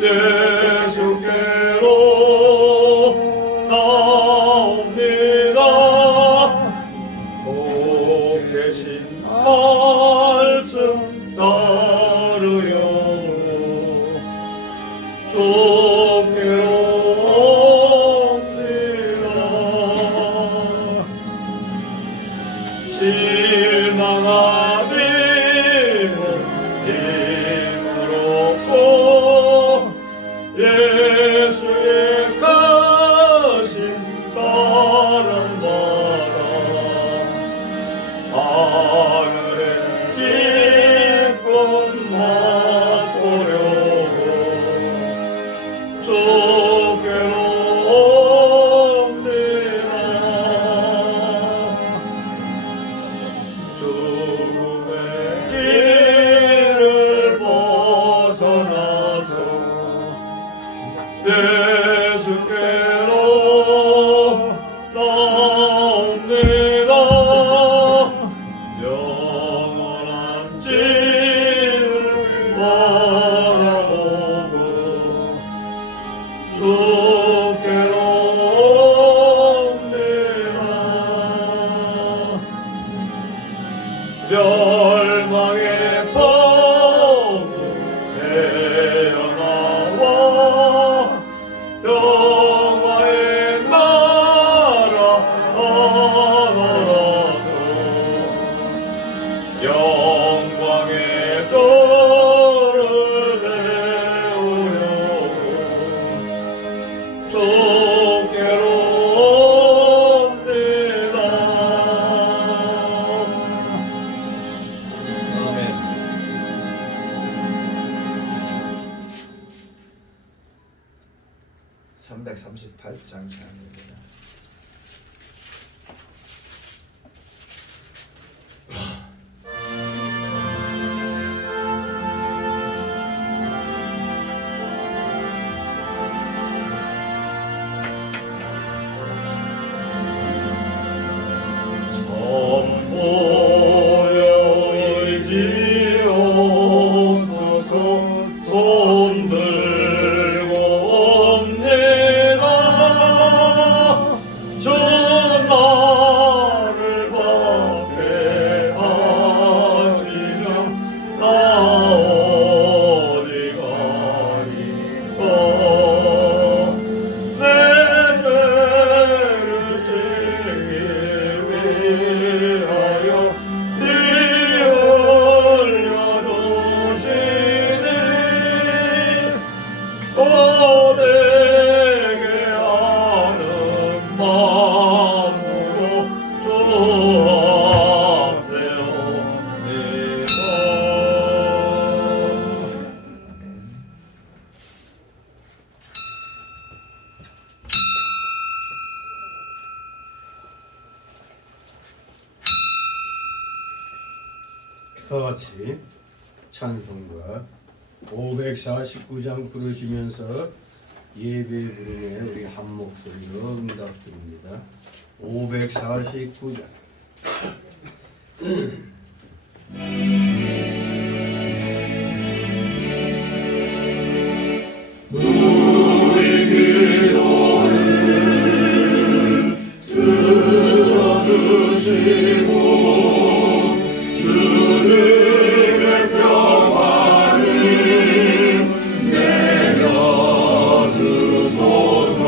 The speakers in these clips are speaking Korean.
예수께로 나옵니다. 오 계신 말씀 따르려 주께로 옵니다. 실망한 힘은 힘을 얻고 예수의 가신 사랑 받아 하늘의 기쁨 맛보려고 주께로 옵니다. 죽음의 길을 벗어나서 예수께로 나옵니다. 영원한 진을 바라보고 주께로 옵니다. 멸망의 법은 태어나와 영화의 나라 하나라서 영광의 조를 배우려고 주께로 옵니다. 아멘. 338장 찬양입니다. 선보여지옵소서. 손들고 옵니다. 주 나를 박해하시면 나 어디가 있고 내 죄를 씻기 위하여 피 흘려주시니 고되게 하는 마음으로 주 앞에 옵니다. 다 같이 찬송가 549장 부르시면서 예배 부르에 우리 한 목소리로 응답드립니다. 549장 우리 기도를 들어주시고 주님의 평안을 내려주소서.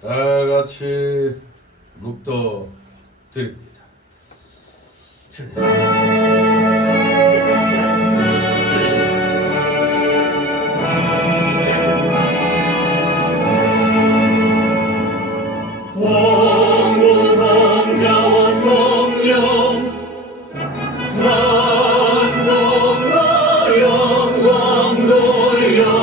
다 같이 묵도 드립니다. 성부성자와 성령 찬송과 영광 돌려보내세.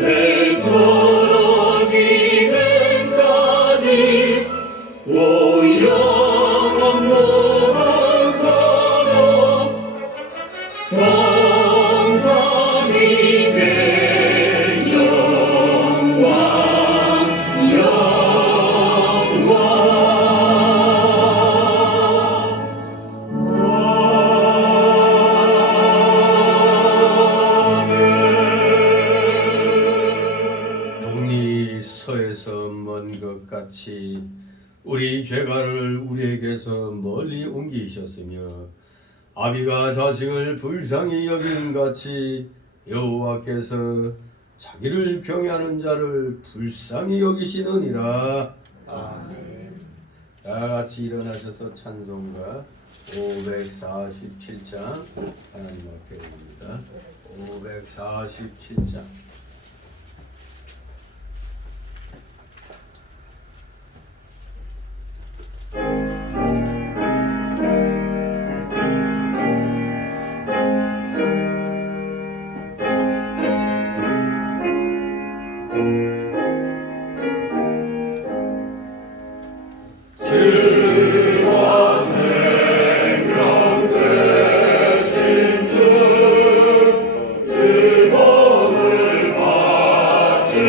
내 서러지는까지 오 서에서 먼 것 같이 우리 죄가를 우리에게서 멀리 옮기셨으며 아비가 자식을 불쌍히 여기는 같이 여호와께서 자기를 경외하는 자를 불쌍히 여기시느니라. 아멘. 다 같이 일어나셔서 찬송가 547장 하나님 앞에 옵니다. 547장. 주와 생명 되신 주 이범을 바치옵니다.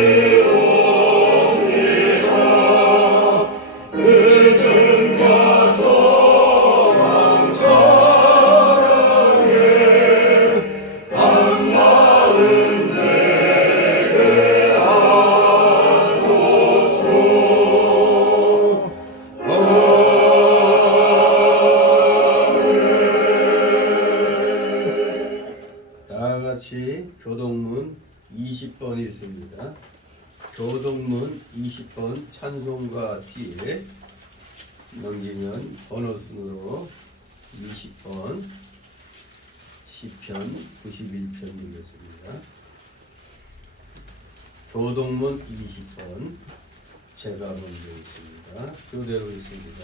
믿음과 소망 사랑에 한 마음 되게 하소서. 다 같이 교동문 20번 읽습니다. 교동문 20번 찬송가 뒤에 넘기면 번호 순으로 20번 시편 91편 읽겠습니다. 교동문 20번 제가 먼저 읽습니다. 그대로 읽습니다.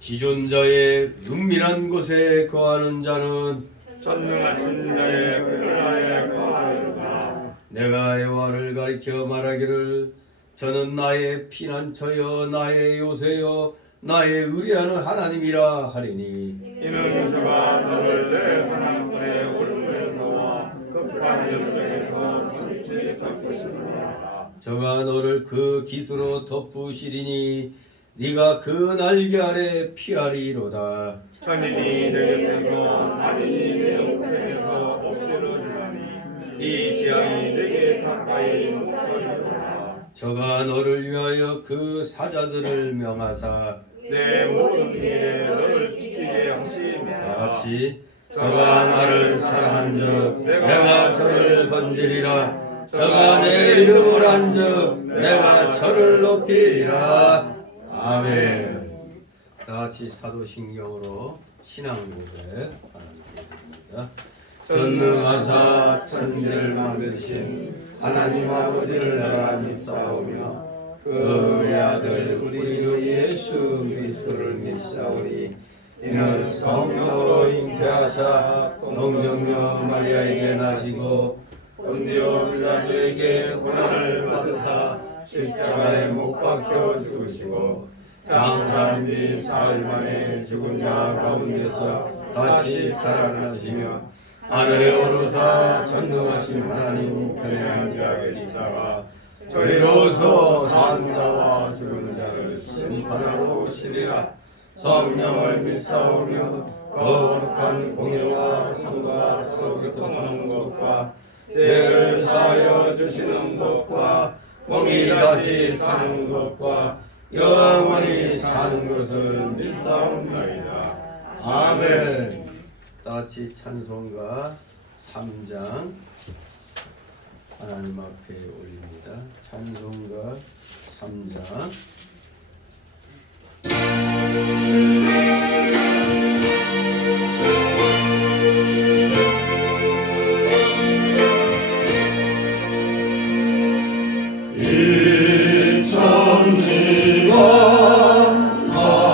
지존자의 은밀한 곳에 거하는 자는 전능하신 자의 은하에 거하리로다. 내가 여호와를 가리켜 말하기를 저는 나의 피난처여 나의 요새여 나의 의뢰하는 하나님이라 하리니 이는 저가 너를 내 사랑꾼의 올무에서와 극한 연병에서 건지 덮으시느니라. 저가 너를 그 깃으로 덮으시리니 네가 그 날개 아래 피하리로다. 천인이 내 곁에서 만인이 내 우편에서 엎드러지나니 이 지향이 내게 가까이 못하리로다. 저가 너를 위하여 그 사자들을 명하사 내 모든 일에 너를 지키게 다 하시니라. 같이 저가 나를 사랑한즉 내가 저를 건지리라. 저가 내 이름을 안즉 내가 저를 높이리라. 아멘. 다 같이 사도신경으로 신앙 고백 하나님께 드립니다. 전능하사 천지를 만드신 하나님 아버지를 내가 믿사오며 그의 아들 우리 주 예수 그리스도를 믿사오니 이는 성령으로 잉태하사 동정녀 마리아에게 나시고 본디오 빌라도에게 고난을 받으사 십자가에 못 박혀 죽으시고 장사한 지 사흘 만에 죽은 자 가운데서 다시 살아나시며 하늘에 오르사 전능하신 하나님 편에 앉아 계시다가 저리로서 산 자와 죽은 자를 심판하러 오시리라. 성령을 믿사오며 거룩한 공예와 성과 썩어떠는 것과 죄를 사하여 주시는 것과 몸이 다시 사는 것과 영원히 사는 것을 믿사옵나이다. 아멘. 다같이 찬송가 3장 하나님 앞에 올립니다. 찬송가 3장 이 천지가 만물들아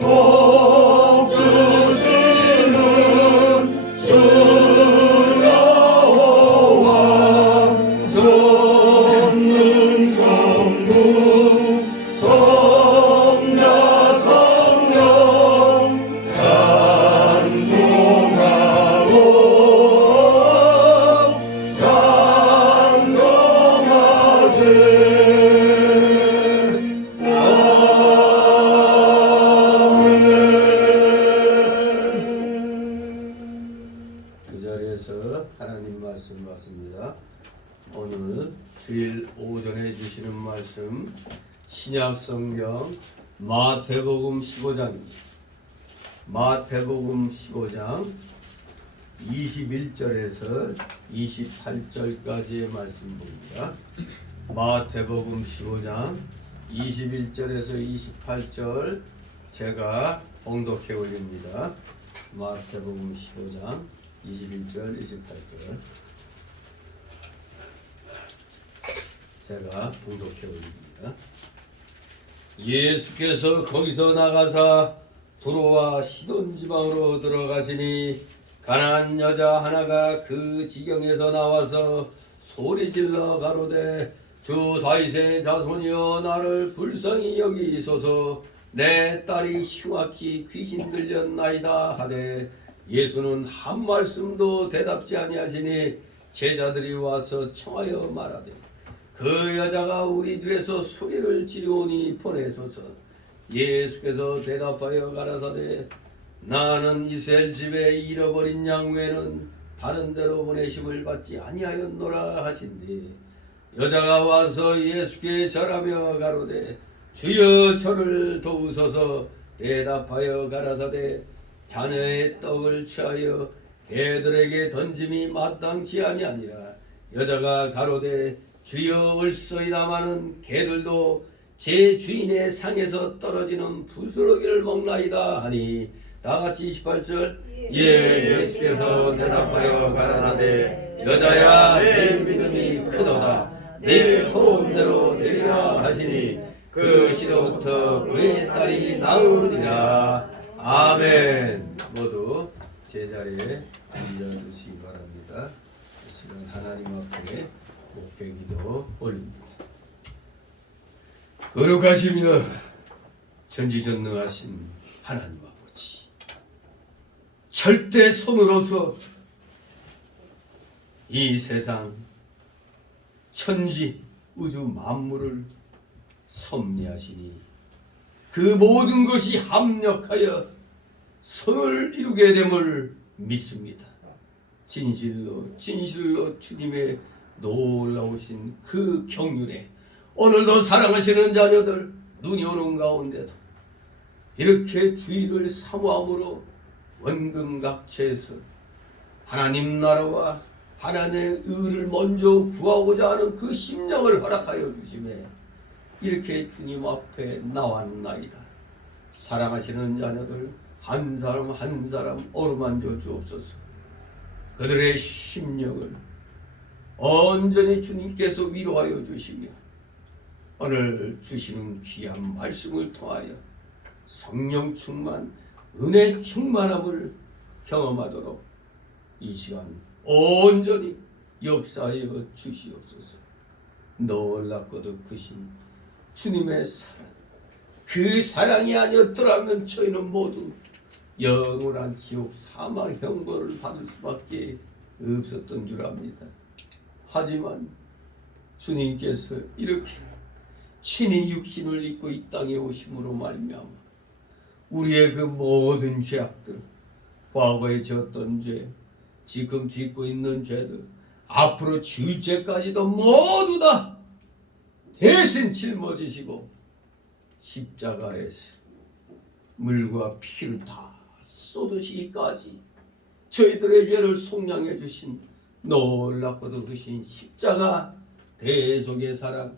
복 주시는 주 여호와 전능 성부 성자 성령 찬송하고 자리에서 하나님 말씀 받습니다. 오늘 주일 오전에 주시는 말씀 신약 성경 마태복음 15장입니다. 마태복음 15장 21절에서 28절까지의 말씀 봅니다. 마태복음 15장 21절에서 28절 제가 봉독해 올립니다. 마태복음 15장 21절 28절 제가 봉독해 올립니다. 예수께서 거기서 나가사 두로와 시돈 지방으로 들어가시니 가난한 여자 하나가 그 지경에서 나와서 소리질러 가로되 주 다윗의 자손이여 나를 불쌍히 여기소서 내 딸이 흉악히 귀신 들렸나이다 하되 예수는 한 말씀도 대답지 아니하시니 제자들이 와서 청하여 말하되 그 여자가 우리 뒤에서 소리를 지르오니 보내소서. 예수께서 대답하여 가라사대 나는 이스라엘 집에 잃어버린 양 외에는 다른 데로 보내심을 받지 아니하였노라 하신대 여자가 와서 예수께 절하며 가로되 주여 저를 도우소서. 대답하여 가라사대 자녀의 떡을 취하여 개들에게 던짐이 마땅치 아니하니라. 여자가 가로되 주여 올소이다마는 개들도 제 주인의 상에서 떨어지는 부스러기를 먹나이다 하니 다같이 28절 예수께서 대답하여 가라사대 여자야 내 믿음이 크도다 내 소원대로 되리라 하시니 그 시로부터 그의 딸이 나으니라. 아멘. 모두 제자리에 앉아주시기 바랍니다. 이 시간 하나님 앞에 목회기도 올립니다. 거룩하시며 전지전능하신 하나님 아버지, 절대 손으로서 이 세상 천지 우주 만물을 섭리하시니 그 모든 것이 합력하여 선을 이루게 됨을 믿습니다. 진실로 주님의 놀라우신 그 경륜에 오늘도 사랑하시는 자녀들 눈이 오는 가운데도 이렇게 주의를 사모함으로 원금각체에서 하나님 나라와 하나님의 의를 먼저 구하고자 하는 그 심령을 허락하여 주시매 이렇게 주님 앞에 나왔나이다. 사랑하시는 자녀들 한 사람 한 사람 어루만져 주옵소서. 그들의 심령을 온전히 주님께서 위로하여 주시며 오늘 주시는 귀한 말씀을 통하여 성령 충만, 은혜 충만함을 경험하도록 이 시간 온전히 역사하여 주시옵소서. 놀랍고도 크신 주님의 사랑, 그 사랑이 아니었더라면 저희는 모두 영원한 지옥 사망 형벌을 받을 수밖에 없었던 줄 압니다. 하지만 주님께서 이렇게 친히 육신을 입고 이 땅에 오심으로 말미암아 우리의 그 모든 죄악들, 과거에 지었던 죄, 지금 짓고 있는 죄들, 앞으로 지을 죄까지도 모두 다 대신 짊어지시고 십자가에서 물과 피를 다 쏟으시기까지 저희들의 죄를 속량해 주신 놀랍고도 크신 십자가 대속의 사랑,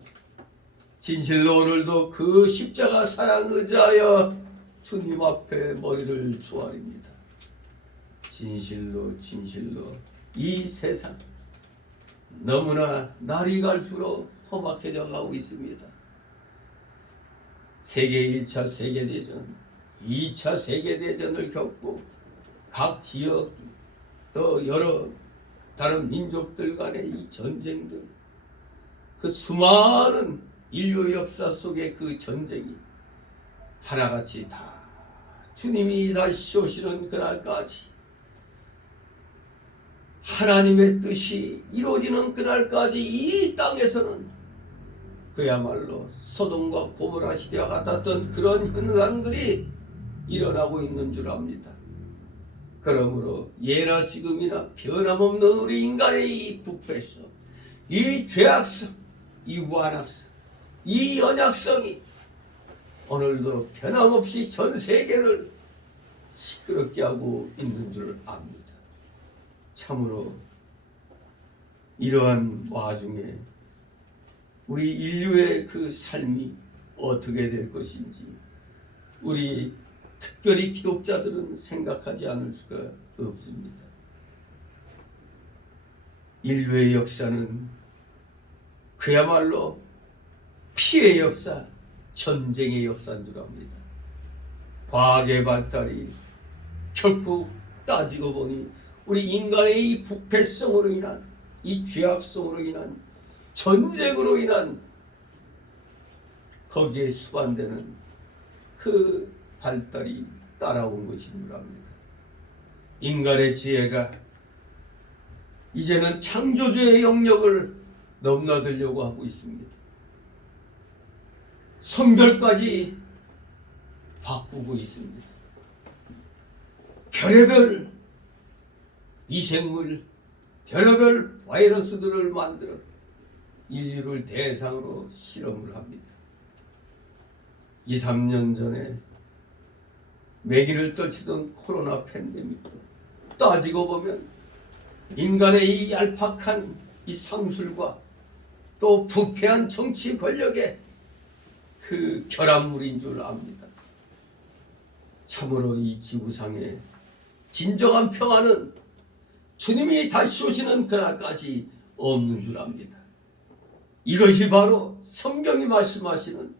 진실로 오늘도 그 십자가 사랑 의지하여 주님 앞에 머리를 조아립니다. 진실로 이 세상 너무나 날이 갈수록 험악해져 가고 있습니다. 세계 1차 세계대전, 2차 세계대전을 겪고 각 지역 또 여러 다른 민족들 간의 이 전쟁들, 그 수많은 인류 역사 속의 그 전쟁이 하나같이 다 주님이 다시 오시는 그날까지 하나님의 뜻이 이루어지는 그날까지 이 땅에서는 그야말로 소돔과 고모라 시대와 같았던 그런 현상들이 일어나고 있는 줄 압니다. 그러므로 예나 지금이나 변함없는 우리 인간의 이 부패성, 이 죄악성, 이 완악성, 이 연약성이 오늘도 변함없이 전 세계를 시끄럽게 하고 있는 줄 압니다. 참으로 이러한 와중에 우리 인류의 그 삶이 어떻게 될 것인지 우리 특별히 기독자들은 생각하지 않을 수가 없습니다. 인류의 역사는 그야말로 피해의 역사, 전쟁의 역사인 줄 압니다. 과학의 발달이 결국 따지고 보니 우리 인간의 이 부패성으로 인한, 이 죄악성으로 인한, 전쟁으로 인한 거기에 수반되는 그 발달이 따라온 것인 줄 압니다. 인간의 지혜가 이제는 창조주의 영역을 넘나들려고 하고 있습니다. 성별까지 바꾸고 있습니다. 별의별 이생물, 별의별 바이러스들을 만들어 인류를 대상으로 실험을 합니다. 2, 3년 전에 매기를 떨치던 코로나 팬데믹도 따지고 보면 인간의 이 얄팍한 이 상술과 또 부패한 정치 권력의 그 결합물인 줄 압니다. 참으로 이 지구상에 진정한 평화는 주님이 다시 오시는 그날까지 없는 줄 압니다. 이것이 바로 성경이 말씀하시는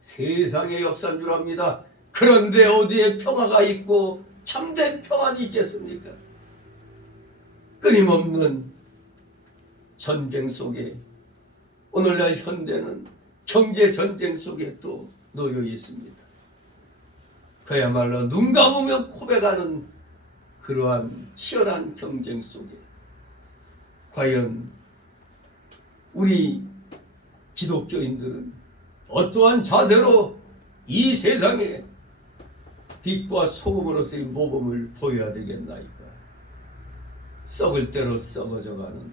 세상의 역사인 줄 압니다. 그런데 어디에 평화가 있고 참된 평안이 있겠습니까? 끊임없는 전쟁 속에 오늘날 현대는 경제 전쟁 속에 또 놓여 있습니다. 그야말로 눈 감으면 코베가는 그러한 치열한 경쟁 속에 과연 우리 기독교인들은 어떠한 자세로 이 세상에 빛과 소금으로서의 모범을 보여야 되겠나이까? 썩을 대로 썩어져가는,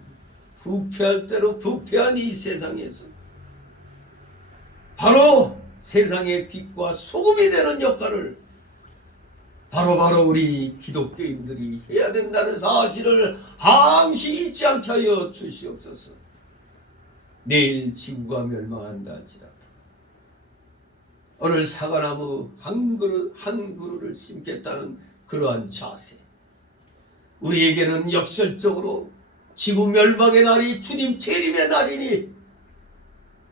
부패할 대로 부패한 이 세상에서 바로 세상의 빛과 소금이 되는 역할을 바로 우리 기독교인들이 해야 된다는 사실을 항시 잊지 않게 하여 주시옵소서. 내일 지구가 멸망한다 할지라도 오늘 사과나무 한 그루를 심겠다는 그러한 자세, 우리에게는 역설적으로 지구 멸망의 날이 주님 재림의 날이니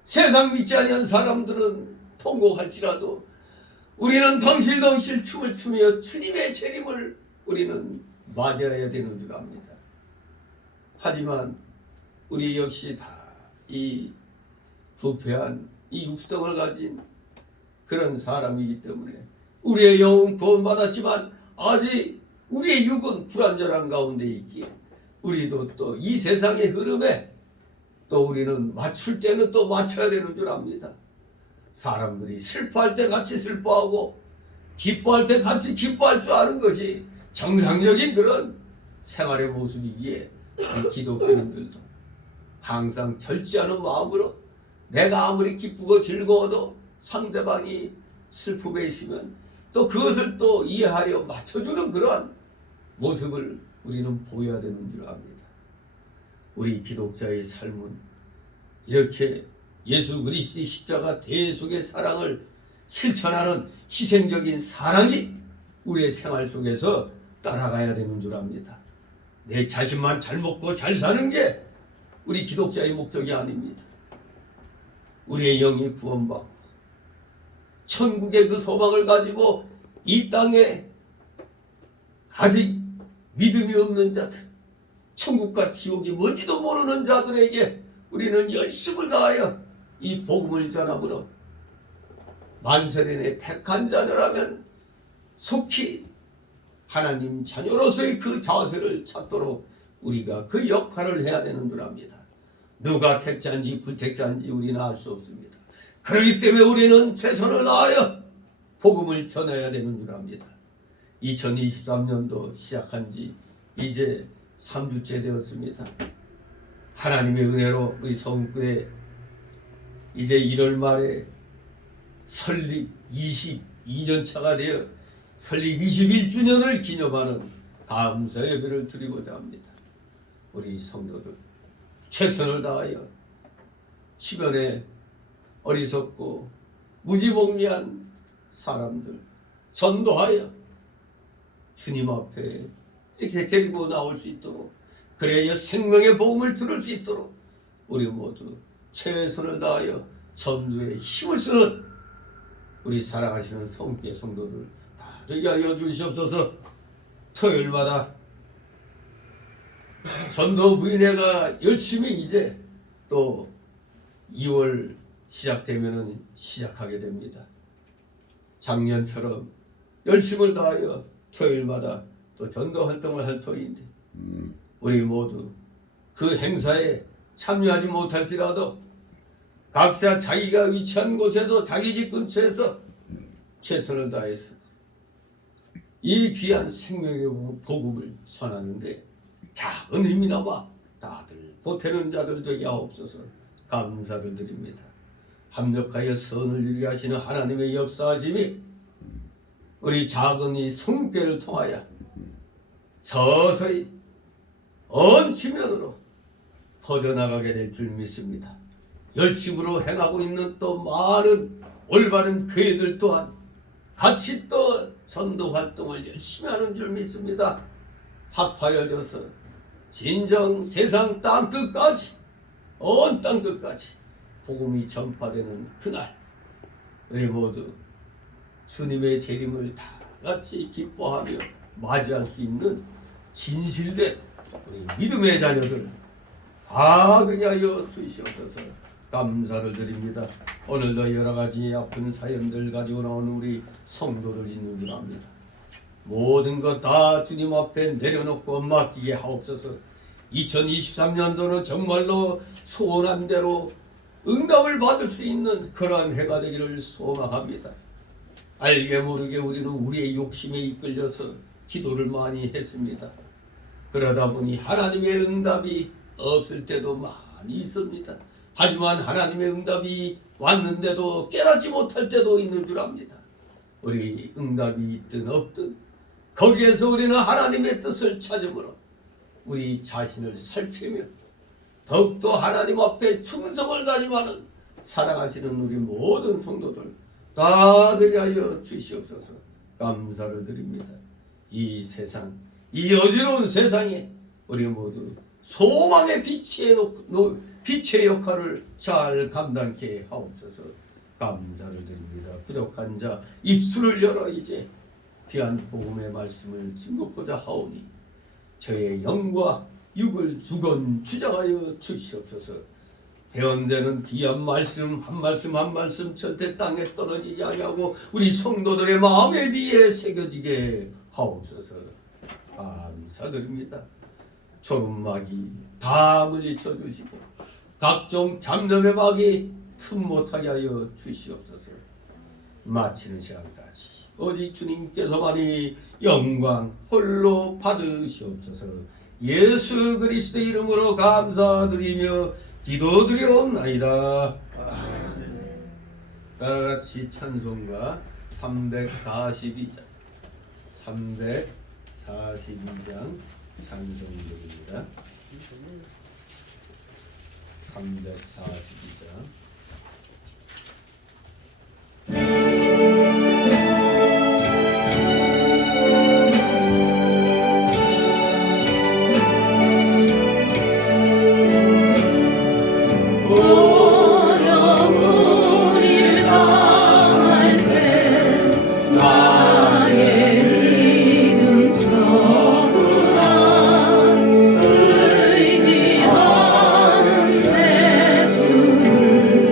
세상 믿지 아니한 사람들은 통곡할지라도 우리는 덩실덩실 춤을 추며 주님의 재림을 우리는 맞이해야 되는 줄 압니다. 하지만 우리 역시 다 이 부패한 이 육성을 가진 그런 사람이기 때문에 우리의 영은 구원받았지만 아직 우리의 육은 불완전한 가운데 있기에 우리도 또 이 세상의 흐름에 또 우리는 맞출 때는 또 맞춰야 되는 줄 압니다. 사람들이 슬퍼할 때 같이 슬퍼하고 기뻐할 때 같이 기뻐할 줄 아는 것이 정상적인 그런 생활의 모습이기에 우리 기독교인들도 항상 절제하는 마음으로 내가 아무리 기쁘고 즐거워도 상대방이 슬픔에 있으면 또 그것을 또 이해하여 맞춰주는 그러한 모습을 우리는 보여야 되는 줄 압니다. 우리 기독자의 삶은 이렇게 예수 그리스도의 십자가 대속의 사랑을 실천하는 희생적인 사랑이 우리의 생활 속에서 따라가야 되는 줄 압니다. 내 자신만 잘 먹고 잘 사는 게 우리 기독자의 목적이 아닙니다. 우리의 영이 구원받고 천국의 그 소망을 가지고 이 땅에 아직 믿음이 없는 자들, 천국과 지옥이 뭔지도 모르는 자들에게 우리는 열심을 다하여 이 복음을 전함으로 만세년에 택한 자녀라면 속히 하나님 자녀로서의 그 자세를 찾도록 우리가 그 역할을 해야 되는 줄 압니다. 누가 택자인지 불택자인지 우리는 알 수 없습니다. 그렇기 때문에 우리는 최선을 다하여 복음을 전해야 되는 줄 압니다. 2023년도 시작한 지 이제 3주째 되었습니다. 하나님의 은혜로 우리 성교회 이제 1월 말에 설립 22년 차가 되어 설립 21주년을 기념하는 감사 예배를 드리고자 합니다. 우리 성도들 최선을 다하여 주변에 어리석고 무지몽리한 사람들 전도하여 주님 앞에 이렇게 데리고 나올 수 있도록, 그래야 생명의 복음을 들을 수 있도록 우리 모두 최선을 다하여 전도에 힘을 쓰는 우리 사랑하시는 성교회 성도들 다 되게 하여 주시옵소서. 토요일마다 전도 부인회가 열심히 이제 또 2월 시작되면은 시작하게 됩니다. 작년처럼 열심을 다하여 토요일마다 또 전도 활동을 할 터인데 우리 모두 그 행사에 참여하지 못할지라도 각자 자기가 위치한 곳에서 자기 집 근처에서 최선을 다해서 이 귀한 생명의 복음을 전하는데 작은 힘이나마 다들 보태는 자들 되게 하옵소서. 감사를 드립니다. 합력하여 선을 이루게 하시는 하나님의 역사하심이 우리 작은 이 성교회를 통하여 서서히 온 지면으로 퍼져나가게 될 줄 믿습니다. 열심으로 행하고 있는 또 많은 올바른 교회들 또한 같이 또 전도 활동을 열심히 하는 줄 믿습니다. 합하여져서 진정 세상 땅끝까지, 온 땅끝까지 복음이 전파되는 그날 우리 모두 주님의 재림을 다 같이 기뻐하며 맞이할 수 있는 진실된 우리 믿음의 자녀들 다 되게 하여 주시옵소서. 감사를 드립니다. 오늘도 여러 가지 아픈 사연들 가지고 나오는 우리 성도를 있는 줄 압니다. 모든 것 다 주님 앞에 내려놓고 맡기게 하옵소서. 2023년도는 정말로 소원한 대로 응답을 받을 수 있는 그러한 해가 되기를 소망합니다. 알게 모르게 우리는 우리의 욕심에 이끌려서 기도를 많이 했습니다. 그러다 보니 하나님의 응답이 없을 때도 많이 있습니다. 하지만 하나님의 응답이 왔는데도 깨닫지 못할 때도 있는 줄 압니다. 우리 응답이 있든 없든 거기에서 우리는 하나님의 뜻을 찾으므로 우리 자신을 살피며 더욱더 하나님 앞에 충성을 다짐하는 사랑하시는 우리 모든 성도들 다 되게 하여 주시옵소서. 감사를 드립니다. 이 세상, 이 어지러운 세상에 우리 모두 소망의 빛의 역할을 잘 감당케 하옵소서. 감사를 드립니다. 부족한 자 입술을 열어 이제 귀한 복음의 말씀을 증거하고자 하오니 저의 영과 육을 주건 주장하여 주시옵소서. 대언되는 귀한 말씀 한 말씀 한 말씀 절대 땅에 떨어지지 아니하고 우리 성도들의 마음에 비에 새겨지게 하옵소서. 감사드립니다. 초름막이 다 물리쳐 주시고 각종 잡념의 막이 틈 못하게 하여 주시옵소서. 마치는 시간까지 오직 주님께서만이 영광 홀로 받으시옵소서. 예수 그리스도 이름으로 감사드리며 기도드리옵나이다. 아멘. 다같이 찬송가 342장 찬송곡입니다. 342장 의지하는 내 주를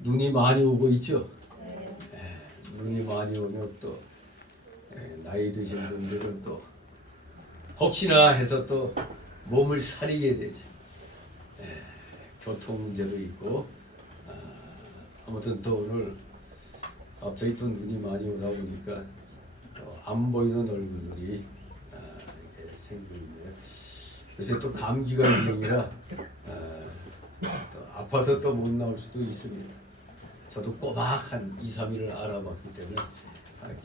눈이 많이 오고 있죠. 눈이 많이 오면 또 나이 드신 분들은 또 혹시나 해서 또 몸을 사리게 되죠. 교통 문제도 있고 아무튼 또 오늘 갑자기 또 눈이 많이 오다 보니까 안 보이는 얼굴들이 이렇게 생기는데 요새 또 감기가 유행이라 또 아파서 또 못 나올 수도 있습니다. 저도 꼬박 한 2, 3일을 알아봤기 때문에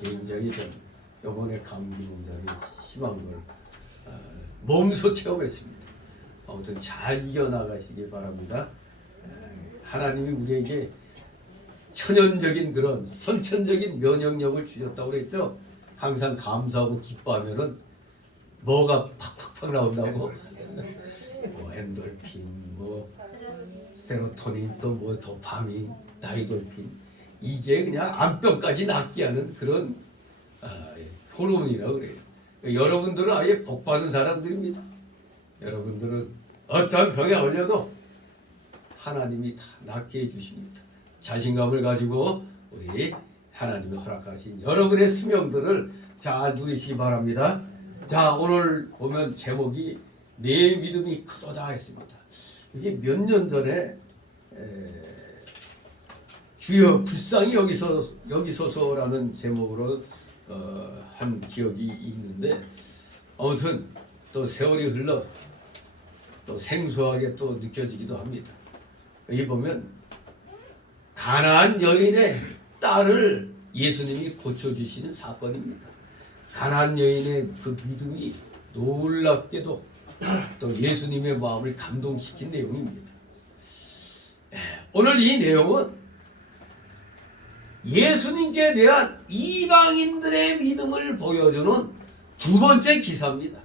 굉장히 좀 이번에 감기 증상이 심한 걸 몸소 체험했습니다. 아무튼 잘 이겨나가시길 바랍니다. 하나님이 우리에게 천연적인 그런 선천적인 면역력을 주셨다고 그랬죠. 항상 감사하고 기뻐하면은 뭐가 팍팍팍 나온다고 뭐 엔돌핀, 뭐 세로토닌, 또 뭐 도파민, 다이돌핀, 이게 그냥 암병까지 낫게 하는 그런 호르몬이라고 그래요. 여러분들은 아예 복받은 사람들입니다. 여러분들은 어떠한 병에 걸려도 하나님이 다 낫게 해주십니다. 자신감을 가지고 우리 하나님이 허락하신 여러분의 수명들을 잘 누리시기 바랍니다. 자, 오늘 보면 제목이 내 믿음이 크도다 했습니다. 이게 몇 년 전에 주여 불쌍히 여기소서라는 제목으로 한 기억이 있는데 아무튼 또 세월이 흘러 또 생소하게 또 느껴지기도 합니다. 여기 보면 가나안 여인의 딸을 예수님이 고쳐주시는 사건입니다. 가나안 여인의 그 믿음이 놀랍게도 또 예수님의 마음을 감동시킨 내용입니다. 오늘 이 내용은 예수님께 대한 이방인들의 믿음을 보여주는 두 번째 기사입니다.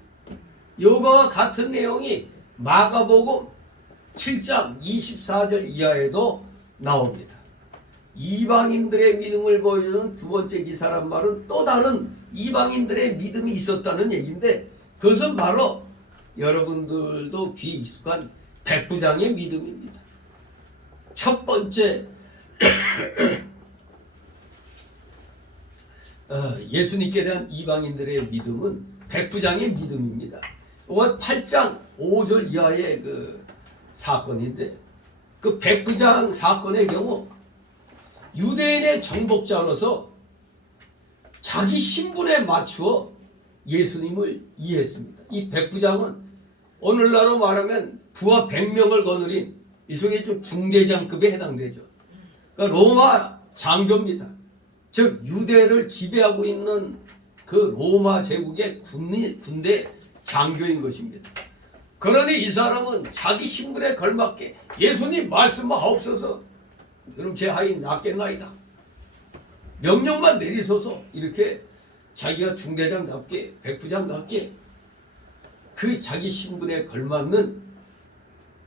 이거와 같은 내용이 마가복음 7장 24절 이하에도 나옵니다. 이방인들의 믿음을 보여주는 두 번째 기사란 말은 또 다른 이방인들의 믿음이 있었다는 얘기인데 그것은 바로 여러분들도 귀에 익숙한 백부장의 믿음입니다. 첫 번째 예수님께 대한 이방인들의 믿음은 백부장의 믿음입니다. 이건 8장 5절 이하의 그 사건인데 그 백부장 사건의 경우 유대인의 정복자로서 자기 신분에 맞추어 예수님을 이해했습니다. 이 백부장은 오늘날로 말하면 부하 100명을 거느린 일종의 좀 중대장급에 해당되죠. 그러니까 로마 장교입니다. 즉 유대를 지배하고 있는 그 로마 제국의 군대 장교인 것입니다. 그러니 이 사람은 자기 신분에 걸맞게 예수님 말씀하옵소서, 그럼 제 하인 낫겠나이다, 명령만 내리소서, 이렇게 자기가 중대장답게 백부장답게 그 자기 신분에 걸맞는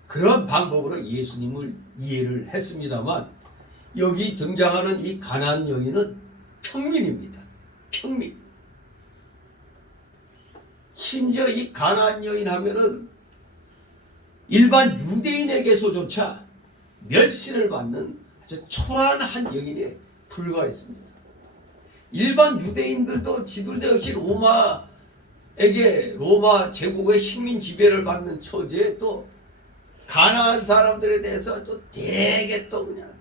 그런 방법으로 예수님을 이해를 했습니다만 여기 등장하는 이 가나안 여인은 평민입니다. 평민. 심지어 이 가나안 여인 하면은 일반 유대인에게서조차 멸시를 받는 아주 초라한 여인에 불과했습니다. 일반 유대인들도 지들도 역시 로마 제국의 식민 지배를 받는 처지에 또 가나안 사람들에 대해서 또 되게 또 그냥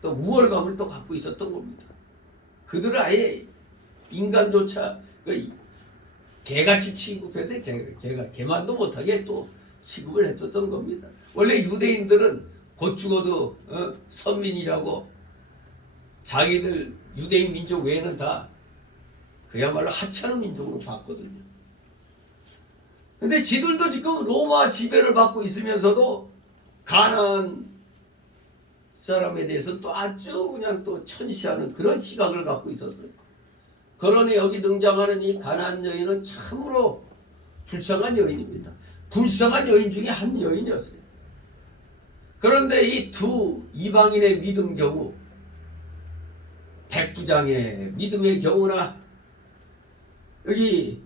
또 우월감을 또 갖고 있었던 겁니다. 그들은 아예 인간조차 개같이 취급해서 개만도 못하게 또 취급을 했었던 겁니다. 원래 유대인들은 곧 죽어도 선민이라고 자기들 유대인 민족 외에는 다 그야말로 하찮은 민족으로 봤거든요. 근데 지들도 지금 로마 지배를 받고 있으면서도 가나안 사람에 대해서는 또 아주 그냥 또 천시하는 그런 시각을 갖고 있었어요. 그러니 여기 등장하는 이 가나안 여인은 참으로 불쌍한 여인입니다. 불쌍한 여인 중에 한 여인이었어요. 그런데 이 두 이방인의 믿음 경우, 백부장의 믿음의 경우나 여기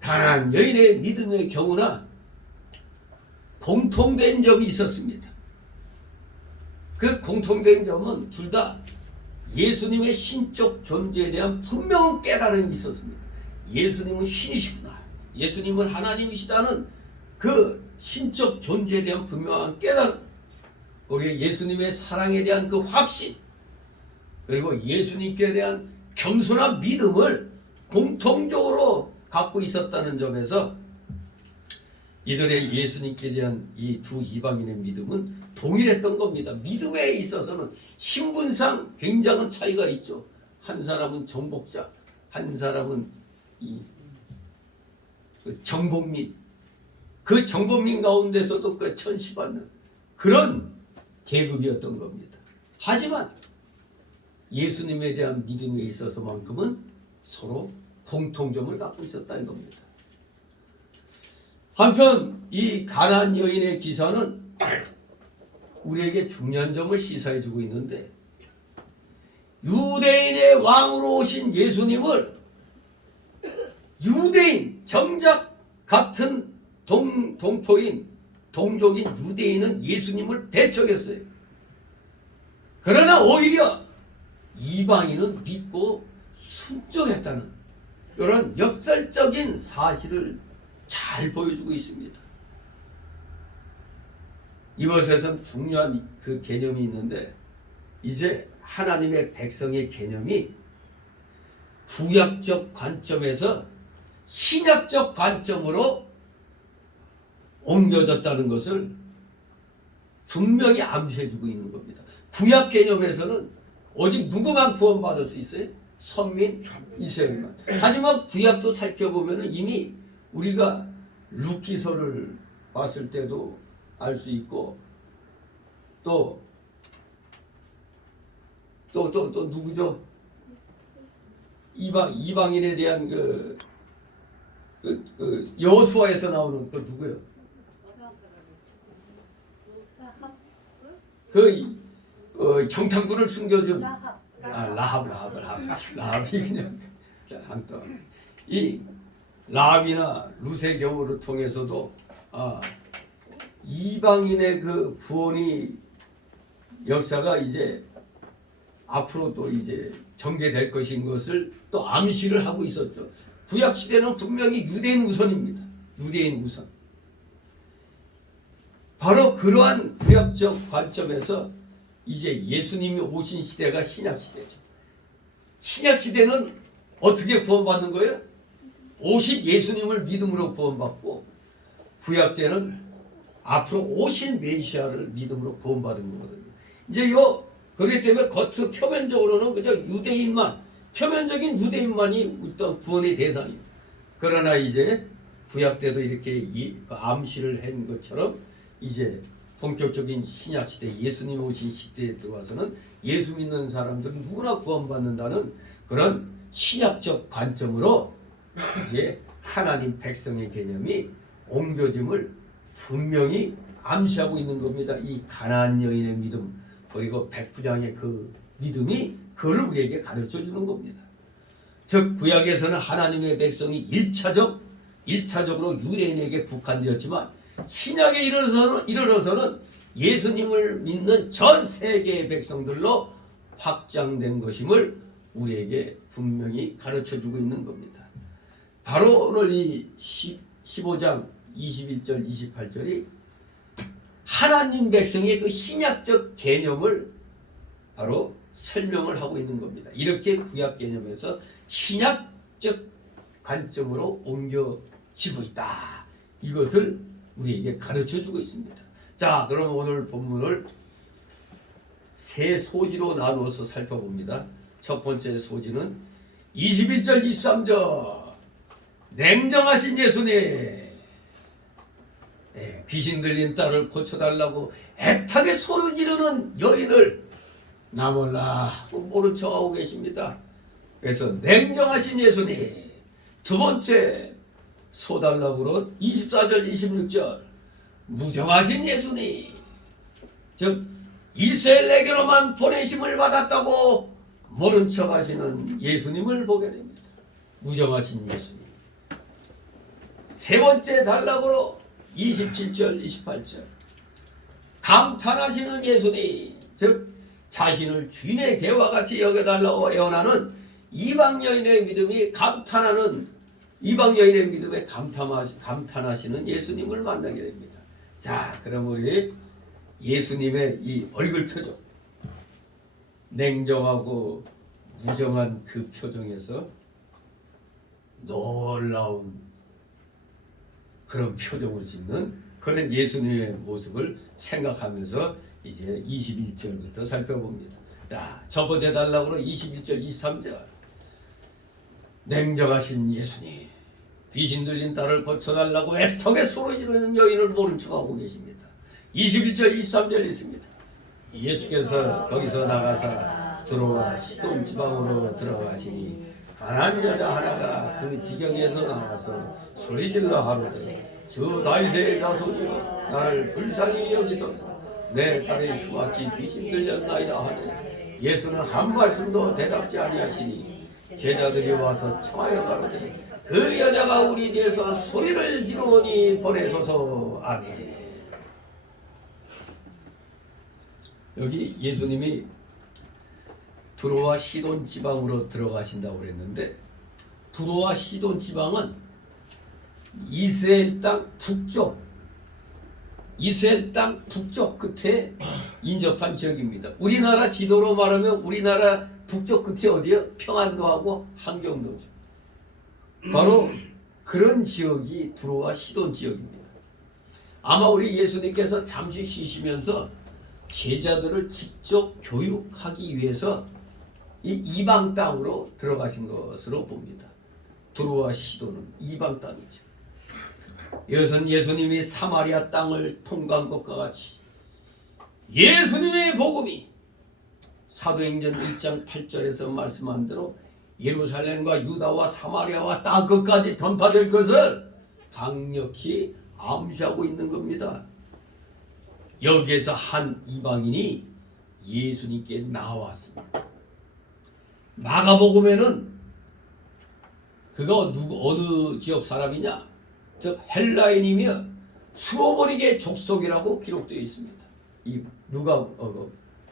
가나안 여인의 믿음의 경우나 공통된 점이 있었습니다. 그 공통된 점은 둘 다 예수님의 신적 존재에 대한 분명한 깨달음이 있었습니다. 예수님은 신이시구나, 예수님은 하나님이시다는 그 신적 존재에 대한 분명한 깨달음, 우리 예수님의 사랑에 대한 그 확신, 그리고 예수님께 대한 겸손한 믿음을 공통적으로 갖고 있었다는 점에서 이들의 예수님께 대한 이 두 이방인의 믿음은 동일했던 겁니다. 믿음에 있어서는 신분상 굉장한 차이가 있죠. 한 사람은 정복자, 한 사람은 정복민, 그 정복민 가운데서도 그 천시받는 그런 계급이었던 겁니다. 하지만 예수님에 대한 믿음에 있어서만큼은 서로 공통점을 갖고 있었다 이겁니다. 한편 이 가나안 여인의 기사는 우리에게 중요한 점을 시사해주고 있는데, 유대인의 왕으로 오신 예수님을 유대인, 정작 같은 동포인 동족인 유대인은 예수님을 배척했어요. 그러나 오히려 이방인은 믿고 순종했다는 이런 역설적인 사실을 잘 보여주고 있습니다. 이것에선 중요한 그 개념이 있는데, 이제 하나님의 백성의 개념이 구약적 관점에서 신약적 관점으로 옮겨졌다는 것을 분명히 암시해주고 있는 겁니다. 구약 개념에서는 오직 누구만 구원받을 수 있어요? 선민 이스라엘만. 하지만 구약도 살펴보면 이미 우리가 룻기서를 봤을 때도 알 수 있고, 또 누구죠? 이방인에 대한 그 여호수아에서 나오는 그 누구요? 정탐꾼을 숨겨준 라합이 그냥 이 라합이나 룻의 경우를 통해서도 이방인의 그 구원이 역사가 이제 앞으로 또 이제 전개될 것인 것을 또 암시를 하고 있었죠. 구약 시대는 분명히 유대인 우선입니다. 유대인 우선. 바로 그러한 구약적 관점에서 이제 예수님이 오신 시대가 신약 시대죠. 신약 시대는 어떻게 구원받는 거예요? 오신 예수님을 믿음으로 구원받고, 구약 때는 앞으로 오신 메시아를 믿음으로 구원받은 거거든요. 이제 그렇기 때문에 표면적으로는 그저 유대인만, 표면적인 유대인만이 일단 구원의 대상이에요. 그러나 이제 구약 때도 이렇게 암시를 한 것처럼 이제 본격적인 신약 시대, 예수님 오신 시대에 들어와서는 예수 믿는 사람들은 누구나 구원받는다는 그런 신약적 관점으로 이제 하나님 백성의 개념이 옮겨짐을 분명히 암시하고 있는 겁니다. 이 가나안 여인의 믿음, 그리고 백부장의 그 믿음이 그걸 우리에게 가르쳐 주는 겁니다. 즉 구약에서는 하나님의 백성이 일차적으로 유대인에게 국한되었지만, 신약에 이르러서는 예수님을 믿는 전 세계의 백성들로 확장된 것임을 우리에게 분명히 가르쳐주고 있는 겁니다. 바로 오늘 이 15장 21절 28절이 하나님 백성의 그 신약적 개념을 바로 설명을 하고 있는 겁니다. 이렇게 구약 개념에서 신약적 관점으로 옮겨지고 있다. 이것을 우리에게 가르쳐주고 있습니다. 자, 그럼 오늘 본문을 세 소지로 나누어서 살펴봅니다. 첫 번째 소지는 21절 23절 냉정하신 예수님, 귀신 들린 딸을 고쳐달라고 애타게 소리 지르는 여인을 나 몰라 모른 척하고 계십니다. 그래서 냉정하신 예수님. 두 번째 소달라고 그런 24절 26절 무정하신 예수님, 즉 이스라엘에게로만 보내심을 받았다고 모른 척 하시는 예수님을 보게 됩니다. 무정하신 예수님. 세 번째 달라고 27절 28절 감탄하시는 예수님, 즉 자신을 주인의 개와 같이 여겨달라고 애원하는 이방 여인의 믿음이 감탄하는 이방 여인의 믿음에 감탄하시는 예수님을 만나게 됩니다. 자, 그럼 우리 예수님의 이 얼굴 표정, 냉정하고 무정한 그 표정에서 놀라운 그런 표정을 짓는 그런 예수님의 모습을 생각하면서 이제 21절부터 살펴봅니다. 자, 접어대달라고 21절, 23절. 냉정하신 예수님, 귀신 들린 딸을 고쳐달라고 애통에 소리 지르는 여인을 모른 척하고 계십니다. 21절, 23절 있습니다. 예수께서 거기서 나가사 들어와 시돈 지방으로 들어가시니 가난한 여자 하나가 그 지경에서 나와서 소리질러 하루되 주 다윗의 자손이여 나를 불쌍히 여기소서 내 딸이 수마치 귀신 들렸나이다 하네. 예수는 한 말씀도 대답지 아니하시니 제자들이 와서 청하여 가로되 그 여자가 우리 뒤에서 소리를 지르오니 보내소서. 아멘. 여기 예수님이 두로와 시돈 지방으로 들어가신다고 그랬는데, 두로와 시돈 지방은 이스라엘 땅 북쪽 끝에 인접한 지역입니다. 우리나라 지도로 말하면 우리나라 북쪽 끝이 어디요? 평안도하고 함경도죠. 바로 그런 지역이 두로와 시돈 지역입니다. 아마 우리 예수님께서 잠시 쉬시면서 제자들을 직접 교육하기 위해서 이 이방 땅으로 들어가신 것으로 봅니다. 두로와 시돈은 이방 땅이죠. 이것은 예수님이 사마리아 땅을 통과한 것과 같이 예수님의 복음이 사도행전 1장 8절에서 말씀한 대로 예루살렘과 유다와 사마리아와 땅 끝까지 전파될 것을 강력히 암시하고 있는 겁니다. 여기에서 한 이방인이 예수님께 나왔습니다. 마가복음에는 그가 어느 지역 사람이냐? 즉 헬라인이며 수로보닉의 족속이라고 기록되어 있습니다. 이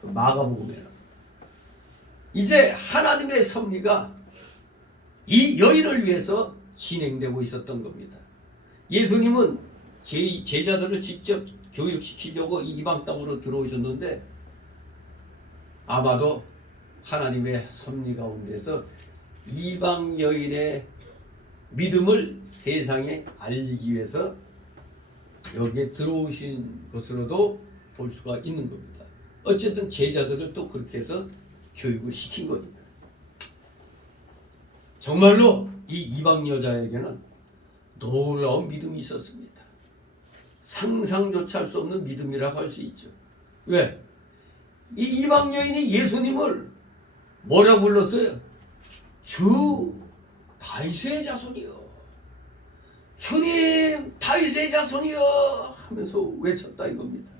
마가복음에는 이제 하나님의 섭리가 이 여인을 위해서 진행되고 있었던 겁니다. 예수님은 제자들을 직접 교육시키려고 이방 땅으로 들어오셨는데 아마도 하나님의 섭리 가운데서 이방 여인의 믿음을 세상에 알리기 위해서 여기에 들어오신 것으로도 볼 수가 있는 겁니다. 어쨌든 제자들을 또 그렇게 해서 교육을 시킨 겁니다. 정말로 이 이방 여자에게는 놀라운 믿음이 있었습니다. 상상조차 할 수 없는 믿음이라고 할 수 있죠. 왜? 이 이방 여인이 예수님을 뭐라고 불렀어요? 주 다윗의 자손이여, 주님 다윗의 자손이여 하면서 외쳤다 이겁니다.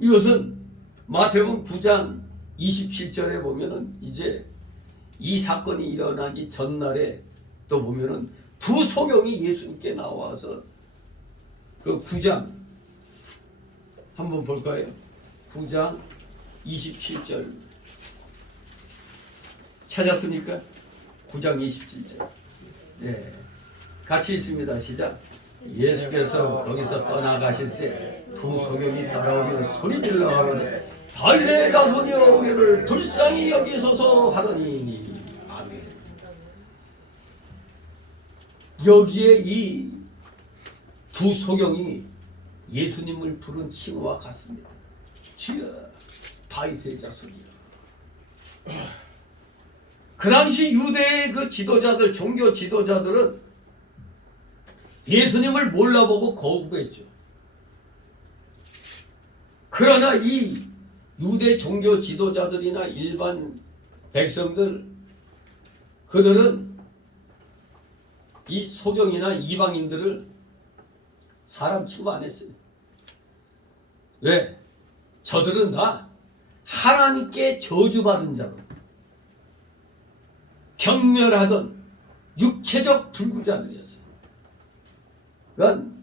이것은 마태복음 9장 27절에 보면은 이제 이 사건이 일어나기 전날에 또 보면은 두 소경이 예수님께 나와서 그 9장 한번 볼까요? 9장 27절 찾았습니까? 9장 27절. 네, 같이 있습니다. 시작. 예수께서 거기서 떠나가실새 두 소경이 따라오며 소리질러 하더니 다윗의 자손이여 우리를 불쌍히 여기소서 하더니. 아멘. 여기에 이 두 소경이 예수님을 부른 칭호와 같습니다. 주여 다윗의 자손이여. 그 당시 유대의 그 지도자들, 종교 지도자들은 예수님을 몰라보고 거부했죠. 그러나 이 유대 종교 지도자들이나 일반 백성들, 그들은 이 소경이나 이방인들을 사람 취급 안 했어요. 왜? 저들은 다 하나님께 저주받은 자로 경멸하던 육체적 불구자들이었어요. 그러니까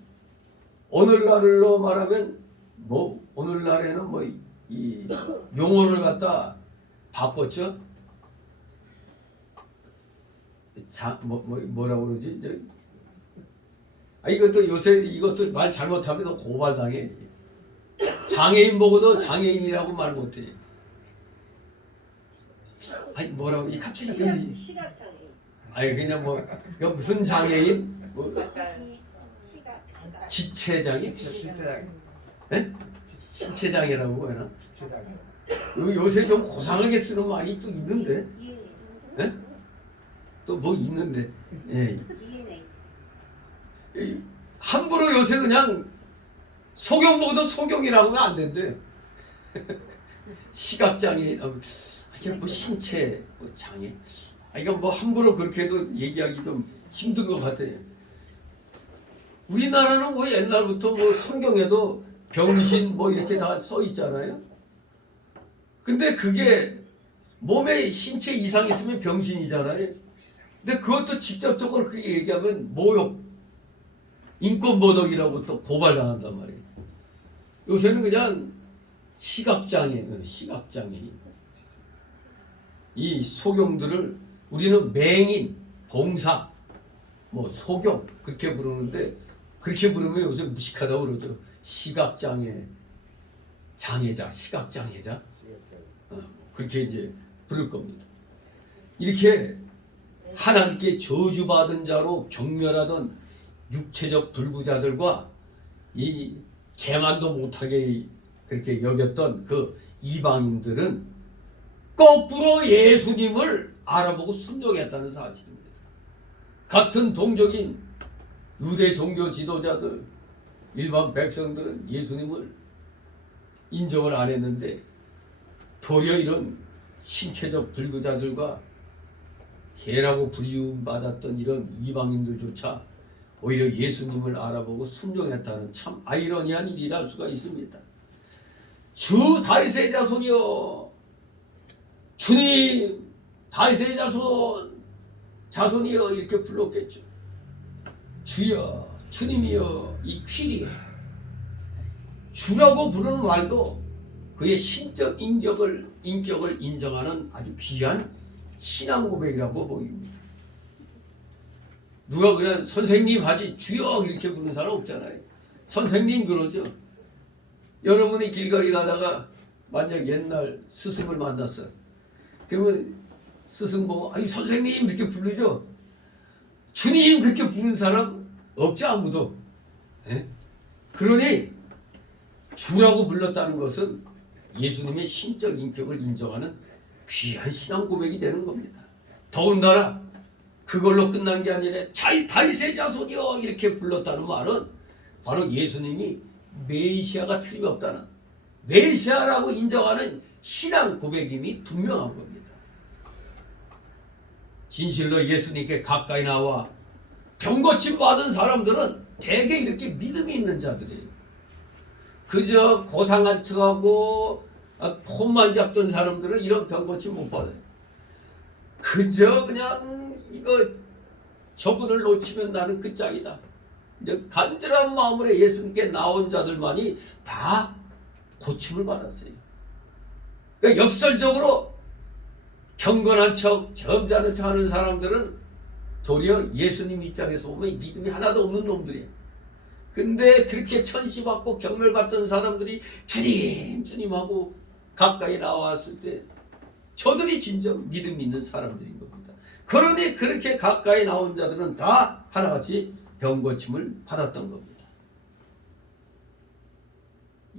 오늘날로 말하면 오늘날에는 이 용어를 갖다 바꿨죠. 뭐라고 그러지? 이것도 요새 이것도 말 잘못하면 고발당해. 장애인 보고도 장애인이라고 말 못해. 뭐라고 이 갑자기 시각장애인. 그냥 이거 무슨 장애인? 시각. 지체장애? 실제장. 예? 신체장애라고 해나? 실제장. 요새 좀 고상하게 쓰는 말이 또 있는데, 예? 또 뭐 있는데, 예. 함부로 요새 그냥 소경 보고도 소경이라고 하면 안 된대. 시각장애인, 이게 뭐 신체 장애. 이건 뭐 함부로 그렇게 해도 얘기하기 좀 힘든 것 같아요. 우리나라는 뭐 옛날부터 뭐 성경에도 병신 뭐 이렇게 다 써 있잖아요. 근데 그게 몸에 신체 이상 있으면 병신이잖아요. 근데 그것도 직접적으로 그렇게 얘기하면 모욕, 인권모독이라고 또 고발당한단 말이에요. 요새는 그냥 시각장애인. 이 소경들을 우리는 맹인, 봉사, 뭐 소경 그렇게 부르는데 그렇게 부르면 요새 무식하다고 그러죠. 시각장애, 장애자, 시각장애자 그렇게 이제 부를 겁니다. 이렇게 하나님께 저주받은 자로 경멸하던 육체적 불구자들과 이 개만도 못하게 그렇게 여겼던 그 이방인들은 거꾸로 예수님을 알아보고 순종했다는 사실입니다. 같은 동족인 유대 종교 지도자들, 일반 백성들은 예수님을 인정을 안 했는데 도리어 이런 신체적 불구자들과 개라고 불리움받았던 이런 이방인들조차 오히려 예수님을 알아보고 순종했다는 참 아이러니한 일이랄 수가 있습니다. 주 다윗의 자손이여, 주님 다윗의 자손이여 이렇게 불렀겠죠. 주여, 주님이여, 이 퀴리 주라고 부르는 말도 그의 신적 인격을 인정하는 아주 귀한 신앙 고백이라고 보입니다. 누가 그냥 선생님 하지 주여 이렇게 부르는 사람 없잖아요. 선생님 그러죠. 여러분이 길거리 가다가 만약 옛날 스승을 만났어요. 그러면 스승 보고 아유 선생님 이렇게 부르죠. 주님 그렇게 부르는 사람 없지 아무도. 예? 그러니 주라고 불렀다는 것은 예수님의 신적 인격을 인정하는 귀한 신앙 고백이 되는 겁니다. 더군다나 그걸로 끝난 게 아니라 다윗의 자손이여 이렇게 불렀다는 말은 바로 예수님이 메시아가 틀림없다는 메시아라고 인정하는 신앙 고백임이 분명한 겁니다. 진실로 예수님께 가까이 나와 병고침 받은 사람들은 대개 이렇게 믿음이 있는 자들이에요. 그저 고상한 척하고 폼만 잡던 사람들은 이런 병고침 못 받아요. 그저 그냥 이거 저분을 놓치면 나는 끝장이다. 이런 간절한 마음으로 예수님께 나온 자들만이 다 고침을 받았어요. 그러니까 역설적으로 경건한 척, 점잖은 척 하는 사람들은 도리어 예수님 입장에서 보면 믿음이 하나도 없는 놈들이에요. 근데 그렇게 천시받고 경멸받던 사람들이 주님, 주님 하고 가까이 나왔을 때 저들이 진정 믿음 있는 사람들인 겁니다. 그러니 그렇게 가까이 나온 자들은 다 하나같이 병고침을 받았던 겁니다.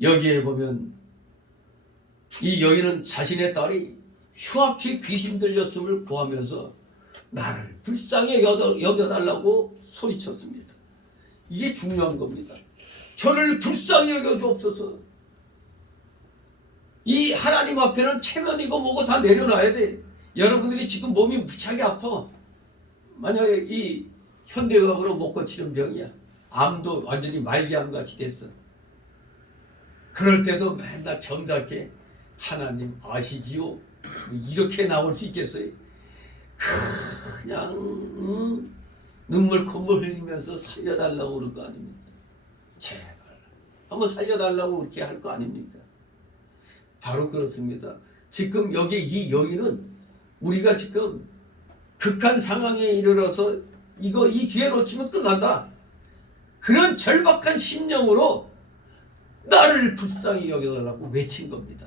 여기에 보면 이 여인은 자신의 딸이 흉악히 귀신 들렸음을 고하면서 나를 불쌍히 여겨달라고 소리쳤습니다. 이게 중요한 겁니다. 저를 불쌍히 여겨주옵소서. 이 하나님 앞에는 체면이고 뭐고 다 내려놔야 돼. 여러분들이 지금 몸이 무지하게 아파. 만약에 이 현대의학으로 못 고치는 병이야. 암도 완전히 말기암 같이 됐어. 그럴 때도 맨날 정답게 하나님 아시지요? 이렇게 나올 수 있겠어요? 그냥 눈물 콧물 흘리면서 살려달라고 그럴 거 아닙니까? 제발 한번 살려달라고 그렇게 할 거 아닙니까? 바로 그렇습니다. 지금 여기 이 여인은 우리가 지금 극한 상황에 이르러서 이 기회 놓치면 끝난다. 그런 절박한 심령으로 나를 불쌍히 여겨달라고 외친 겁니다.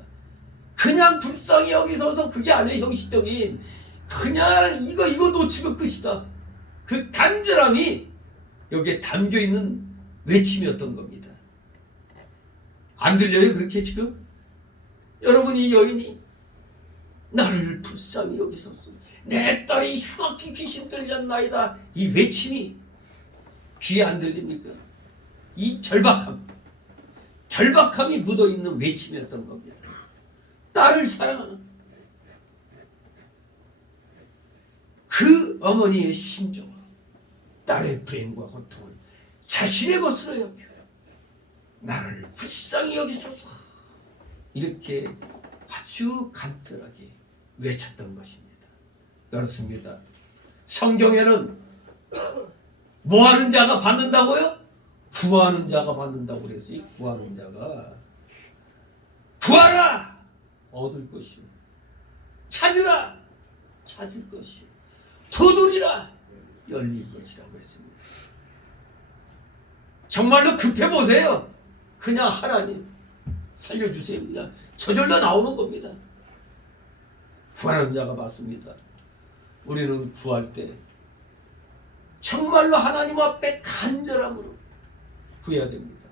그냥 불쌍히 여기서서 그게 아니에요. 형식적인 그냥 이거 놓치면 끝이다. 그 간절함이 여기에 담겨있는 외침이었던 겁니다. 안 들려요? 그렇게 지금? 여러분, 이 여인이 나를 불쌍히 여기소서, 내 딸이 흉악히 귀신 들렸나이다, 이 외침이 귀에 안 들립니까? 이 절박함이 묻어있는 외침이었던 겁니다. 딸을 사랑하는 그 어머니의 심정으로 딸의 불행과 고통을 자신의 것으로 여겨 나를 불쌍히 여기소서, 이렇게 아주 간절하게 외쳤던 것입니다. 그렇습니다. 성경에는 뭐하는 자가 받는다고요? 구하는 자가 받는다고 그랬어요. 구하는 자가 구하라 얻을 것이요, 찾으라 찾을 것이요, 두드리라 열릴 것이라고 했습니다. 정말로 급해 보세요. 그냥 하나님 살려주세요. 그냥 저절로 나오는 겁니다. 구하는 자가 맞습니다. 우리는 구할 때 정말로 하나님 앞에 간절함으로 구해야 됩니다.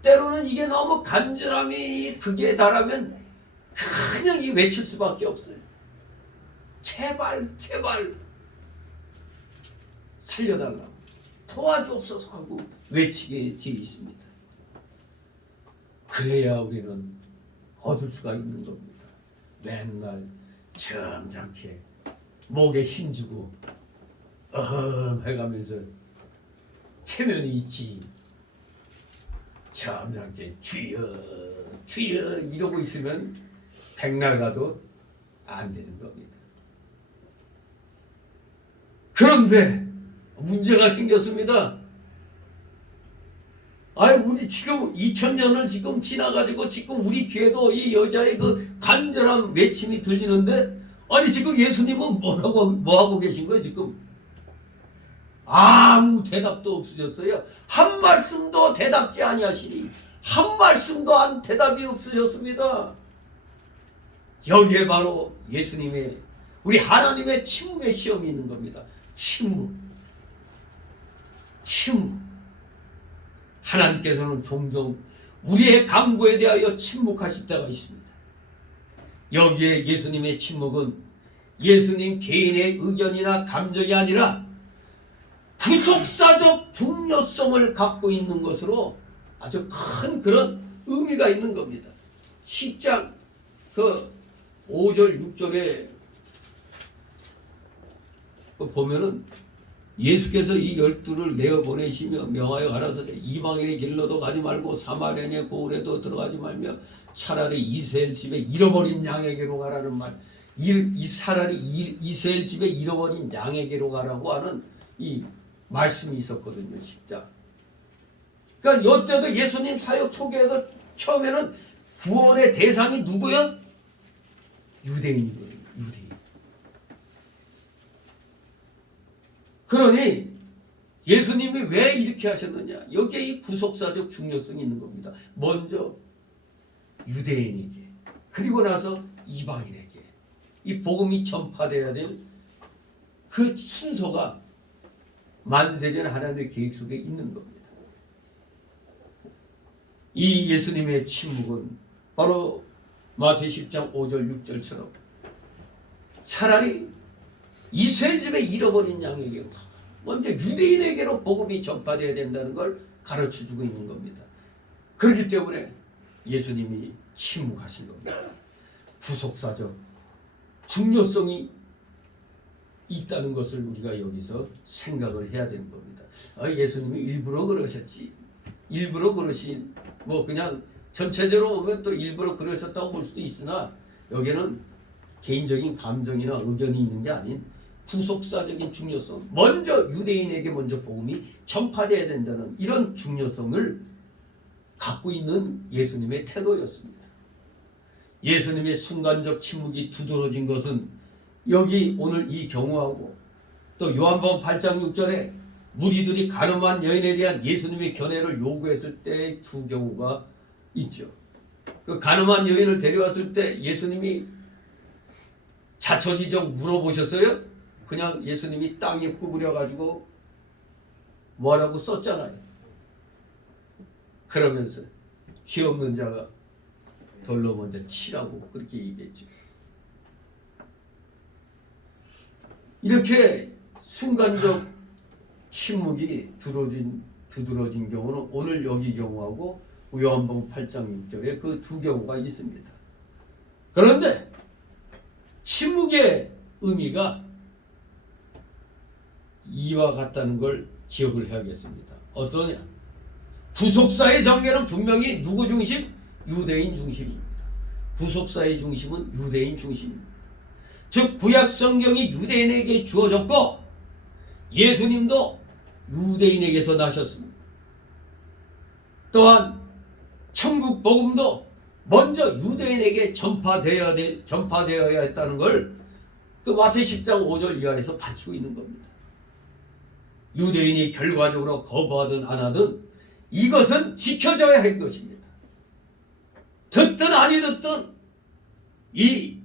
때로는 이게 너무 간절함이 극에 달하면 그냥 외칠 수밖에 없어요. 제발 살려달라고, 도와주옵소서 하고 외치게 되어 있습니다. 그래야 우리는 얻을 수가 있는 겁니다. 맨날 점잖게 목에 힘주고 해가면서 체면이 있지, 점잖게 주여 이러고 있으면 백날 가도 안 되는 겁니다. 그런데 문제가 생겼습니다. 우리 지금 2000년을 지금 지나가지고 지금 우리 귀에도 이 여자의 그 간절한 외침이 들리는데, 지금 예수님은 뭐하고 계신 거예요? 지금 아무 대답도 없으셨어요. 한 말씀도 대답지 아니하시니 한 말씀도 안 대답이 없으셨습니다. 여기에 바로 예수님의, 우리 하나님의 침묵의 시험이 있는 겁니다. 침묵. 하나님께서는 종종 우리의 간구에 대하여 침묵하실 때가 있습니다. 여기에 예수님의 침묵은 예수님 개인의 의견이나 감정이 아니라 구속사적 중요성을 갖고 있는 것으로 아주 큰 그런 의미가 있는 겁니다. 10장 5절 6절에 보면은 예수께서 이 12를 내어보내시며 명하여 가라사대 이방인의 길로도 가지 말고 사마리아의 고을에도 들어가지 말며 차라리 이스라엘 집에 잃어버린 양에게로 가라는 말, 차라리 이스라엘 집에 잃어버린 양에게로 가라고 하는 이 말씀이 있었거든요. 10장. 그러니까 이때도 예수님 사역 초기에도 처음에는 구원의 대상이 누구야? 유대인이거든요. 유대인. 그러니 예수님이 왜 이렇게 하셨느냐? 여기에 이 구속사적 중요성이 있는 겁니다. 먼저 유대인에게, 그리고 나서 이방인에게 이 복음이 전파되어야 될 그 순서가 만세전 하나님의 계획 속에 있는 겁니다. 이 예수님의 침묵은 바로 마태복음 10장 5절 6절처럼 차라리 이스라엘 집에 잃어버린 양에게로 가라, 먼저 유대인에게로 복음이 전파되어야 된다는 걸 가르쳐주고 있는 겁니다. 그렇기 때문에 예수님이 침묵하신 겁니다. 구속사적 중요성이 있다는 것을 우리가 여기서 생각을 해야 되는 겁니다. 예수님이 일부러 그러셨지, 일부러 그러신, 그냥 전체적으로 보면 또 일부러 그러셨다고 볼 수도 있으나, 여기는 개인적인 감정이나 의견이 있는 게 아닌 구속사적인 중요성, 먼저 유대인에게 먼저 복음이 전파되어야 된다는 이런 중요성을 갖고 있는 예수님의 태도였습니다. 예수님의 순간적 침묵이 두드러진 것은 여기 오늘 이 경우하고 또 요한복음 8장 6절에 무리들이 가늠한 여인에 대한 예수님의 견해를 요구했을 때의 두 경우가 있죠. 그 가늠한 여인을 데려왔을 때 예수님이 자처지적 물어보셨어요? 그냥 예수님이 땅에 구부려가지고 뭐라고 썼잖아요. 그러면서 죄 없는 자가 돌로 먼저 치라고 그렇게 얘기했죠. 이렇게 순간적 침묵이 두드러진 경우는 오늘 여기 경우하고 요한복음 8장 6절에 그 두 경우가 있습니다. 그런데 침묵의 의미가 이와 같다는 걸 기억을 해야겠습니다. 어떠냐? 구속사의 전개는 분명히 누구 중심? 유대인 중심입니다. 구속사의 중심은 유대인 중심입니다. 즉 구약 성경이 유대인에게 주어졌고 예수님도 유대인에게서 나셨습니다. 또한 천국 복음도 먼저 유대인에게 전파되어야 했다는 걸 그 마태 10장 5절 이하에서 밝히고 있는 겁니다. 유대인이 결과적으로 거부하든 안 하든 이것은 지켜져야 할 것입니다. 듣든 아니 듣든 이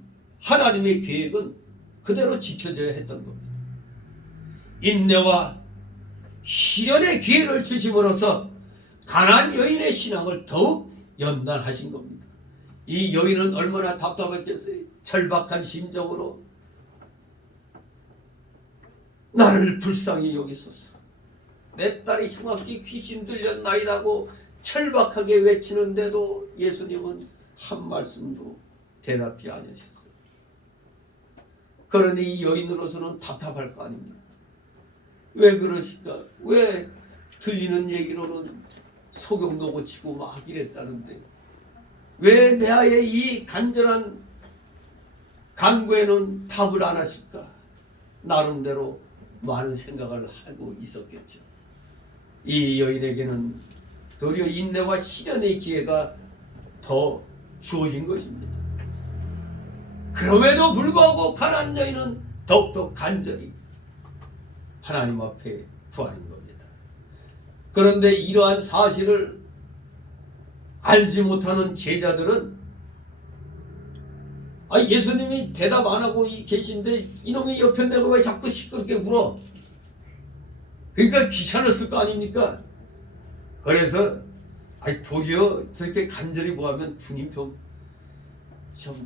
하나님의 계획은 그대로 지켜져야 했던 겁니다. 인내와 시련의 기회를 주심으로써 가난한 여인의 신앙을 더욱 연단하신 겁니다. 이 여인은 얼마나 답답했겠어요. 절박한 심정으로 나를 불쌍히 여기소서. 내 딸이 흉악히 귀신 들렸나이라고 절박하게 외치는데도 예수님은 한 말씀도 대답지 않으셨어요. 그런데 이 여인으로서는 답답할 거 아닙니까? 왜 그러실까? 왜 들리는 얘기로는 소경도 고치고 막 이랬다는데 왜 내 아이의 이 간절한 간구에는 답을 안 하실까? 나름대로 많은 생각을 하고 있었겠죠. 이 여인에게는 도리어 인내와 시련의 기회가 더 주어진 것입니다. 그럼에도 불구하고 가난한 여인은 더욱더 간절히 하나님 앞에 구하는 겁니다. 그런데 이러한 사실을 알지 못하는 제자들은 예수님이 대답 안 하고 계신데 이놈이 옆에 내가 왜 자꾸 시끄럽게 굴어? 그러니까 귀찮았을 거 아닙니까? 그래서 도리어 저렇게 간절히 구하면 주님 좀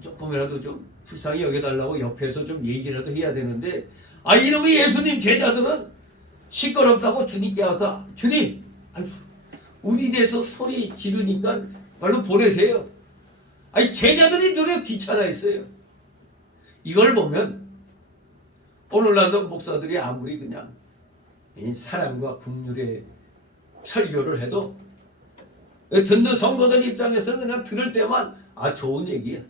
조금이라도 좀 불쌍히 여겨달라고 옆에서 좀 얘기라도 해야 되는데 이놈의 예수님 제자들은 시끄럽다고 주님께 와서 주님 우리 대해서 소리 지르니까 말로 보내세요. 제자들이 노래 귀찮아했어요. 이걸 보면 오늘날도 목사들이 아무리 그냥 사랑과 긍휼의 설교를 해도 듣는 성도들 입장에서는 그냥 들을 때만 좋은 얘기야.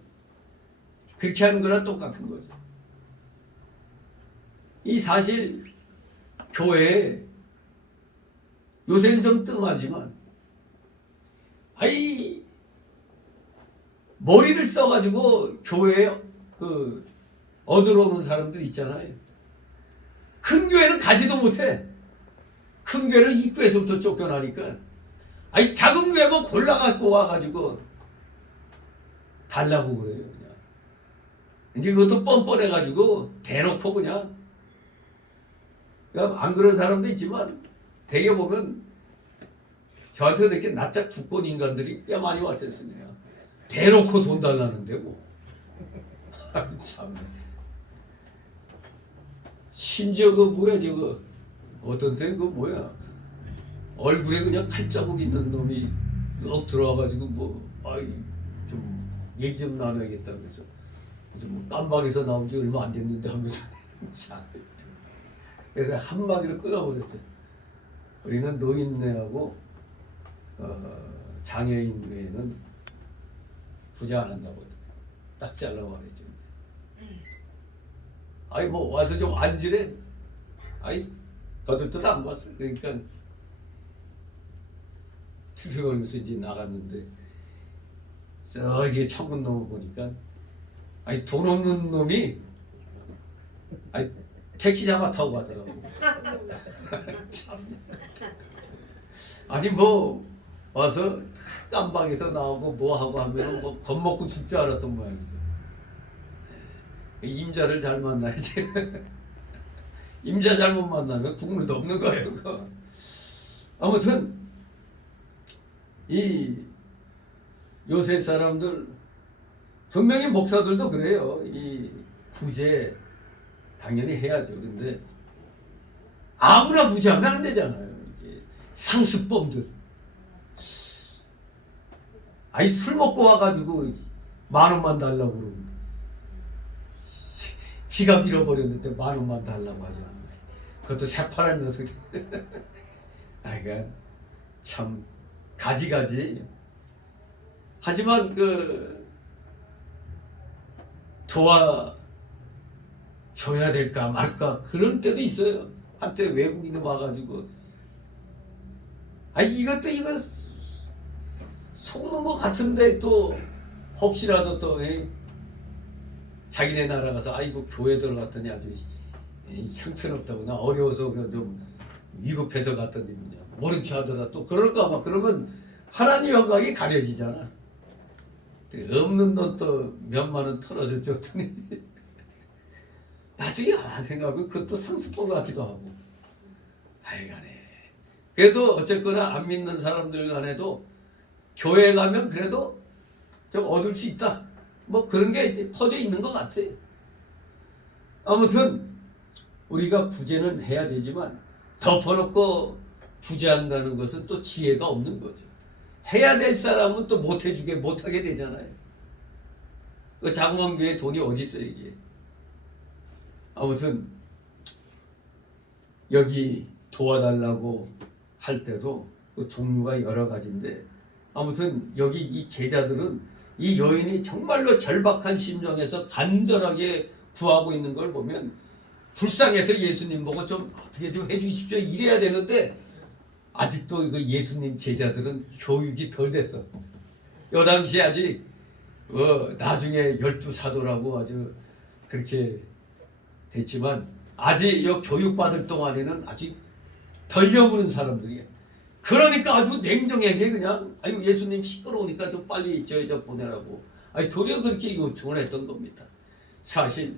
그렇게 하는 거랑 똑같은 거죠. 이 사실 교회에 요새는 좀 뜸하지만 머리를 써가지고 교회에 얻으러오는 사람들 있잖아요. 큰 교회는 가지도 못해. 큰 교회는 입구에서부터 쫓겨나니까 작은 교회만 골라갖고 와가지고 달라고 그래요. 그냥 이제 그것도 뻔뻔해가지고 대놓고 그냥 안 그런 사람도 있지만 대개 보면 저한테 이렇게 낯짝 두꺼운 인간들이 꽤 많이 왔댔습니다. 대놓고 돈 달라는데 뭐. 참. 심지어 뭐야 저거 어떤 때 뭐야 얼굴에 그냥 칼자국 있는 놈이 억 들어와가지고 좀 얘기 좀 나눠야겠다 그래서 깜방에서 나온 지 얼마 안 됐는데 하면서 참. 그래서 한마디로 끊어버렸죠. 우리는 노인네하고 장애인 외에는 부자 안 한다고 딱 잘라고 말했죠. 와서 좀 앉으래. 거들떠도 안 봤어. 그러니까 투덜거리면서 이제 나갔는데 저기 창문 넘어 보니까 아니 돈 없는 놈이 아니 택시 잡아 타고 가더라고. 참. 아니 뭐 와서 깜방에서 나오고 뭐 하고 하면 뭐 겁먹고 죽지 않았던 모양이죠. 임자를 잘 만나야지. 임자 잘못 만나면 국물도 없는 거예요. 그거. 아무튼 이 요새 사람들 분명히 목사들도 그래요. 이 구제 당연히 해야죠. 근데 아무나 구제하면 안 되잖아요. 이게 상습범들. 아니 술 먹고 와가지고 10,000원만 달라고 그러고 지갑 잃어버렸는데 10,000원만 달라고 하잖아. 그것도 새파란 녀석이. 아, 그러니까 참 가지가지. 하지만 도와줘야 될까 말까 그런 때도 있어요. 한때 외국인이 와가지고 아니 이것도 이거 속는 것 같은데 또 혹시라도 또 자기네 나라 가서 아이고 교회 들어갔더니 아주 형편없다고 나 어려워서 좀 위급해서 갔더니 모른 체 하더라 또 그럴까 봐. 그러면 하나님 영광이 가려지잖아. 없는 돈 또 몇만 원 털어서 줬더니 나중에 생각하면 그것도 상습범 같기도 하고. 하여간에 그래도 어쨌거나 안 믿는 사람들 간에도 교회 가면 그래도 좀 얻을 수 있다. 뭐 그런 게 퍼져 있는 것 같아. 아무튼 우리가 구제는 해야 되지만 덮어놓고 구제한다는 것은 또 지혜가 없는 거죠. 해야 될 사람은 또 못하게 되잖아요. 그 장원교회 돈이 어디 있어요 이게. 아무튼 여기 도와달라고 할 때도 그 종류가 여러 가지인데 아무튼 여기 이 제자들은 이 여인이 정말로 절박한 심정에서 간절하게 구하고 있는 걸 보면 불쌍해서 예수님 보고 좀 어떻게 좀 해주십시오 이래야 되는데 아직도 그 예수님 제자들은 교육이 덜 됐어. 요 당시에 아직 나중에 12사도라고 아주 그렇게 됐지만 아직 요 교육받을 동안에는 아직 덜 여무는 사람들이야. 그러니까 아주 냉정하게 그냥 아유 예수님 시끄러우니까 좀 빨리 저 보내라고 아니 도리어 그렇게 요청을 했던 겁니다. 사실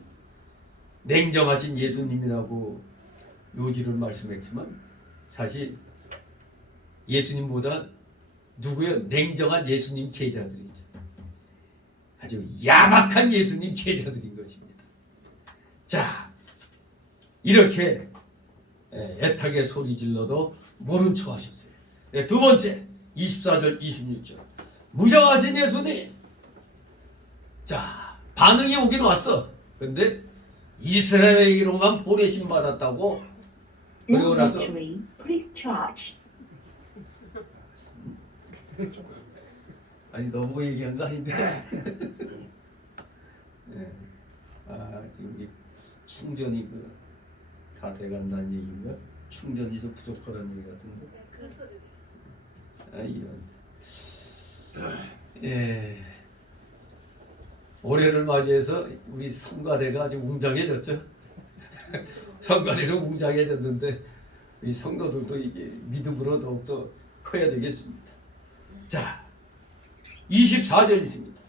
냉정하신 예수님이라고 요지를 말씀했지만 사실 예수님보다 누구요? 냉정한 예수님 제자들이죠. 아주 야박한 예수님 제자들인 것입니다. 자, 이렇게 애타게 소리 질러도 모른 척 하셨어요. 두 번째 24절 26절 무정하신 예수님. 자, 반응이 오긴 왔어. 근데 이스라엘에게로만 보내심 받았다고 그리고 나서 아니 너무 얘기한 거 아닌데. 네. 아 지금 이 충전이 다 돼간다는 얘기인가? 충전이 좀 부족하다는 얘기 같은데. 아 이런. 예. 올해를 맞이해서 우리 성가대가 아주 웅장해졌죠. 성가대는 웅장해졌는데 이 성도들도 이게 믿음으로 더욱더 커야 되겠습니다. 자, 24절 있습니다.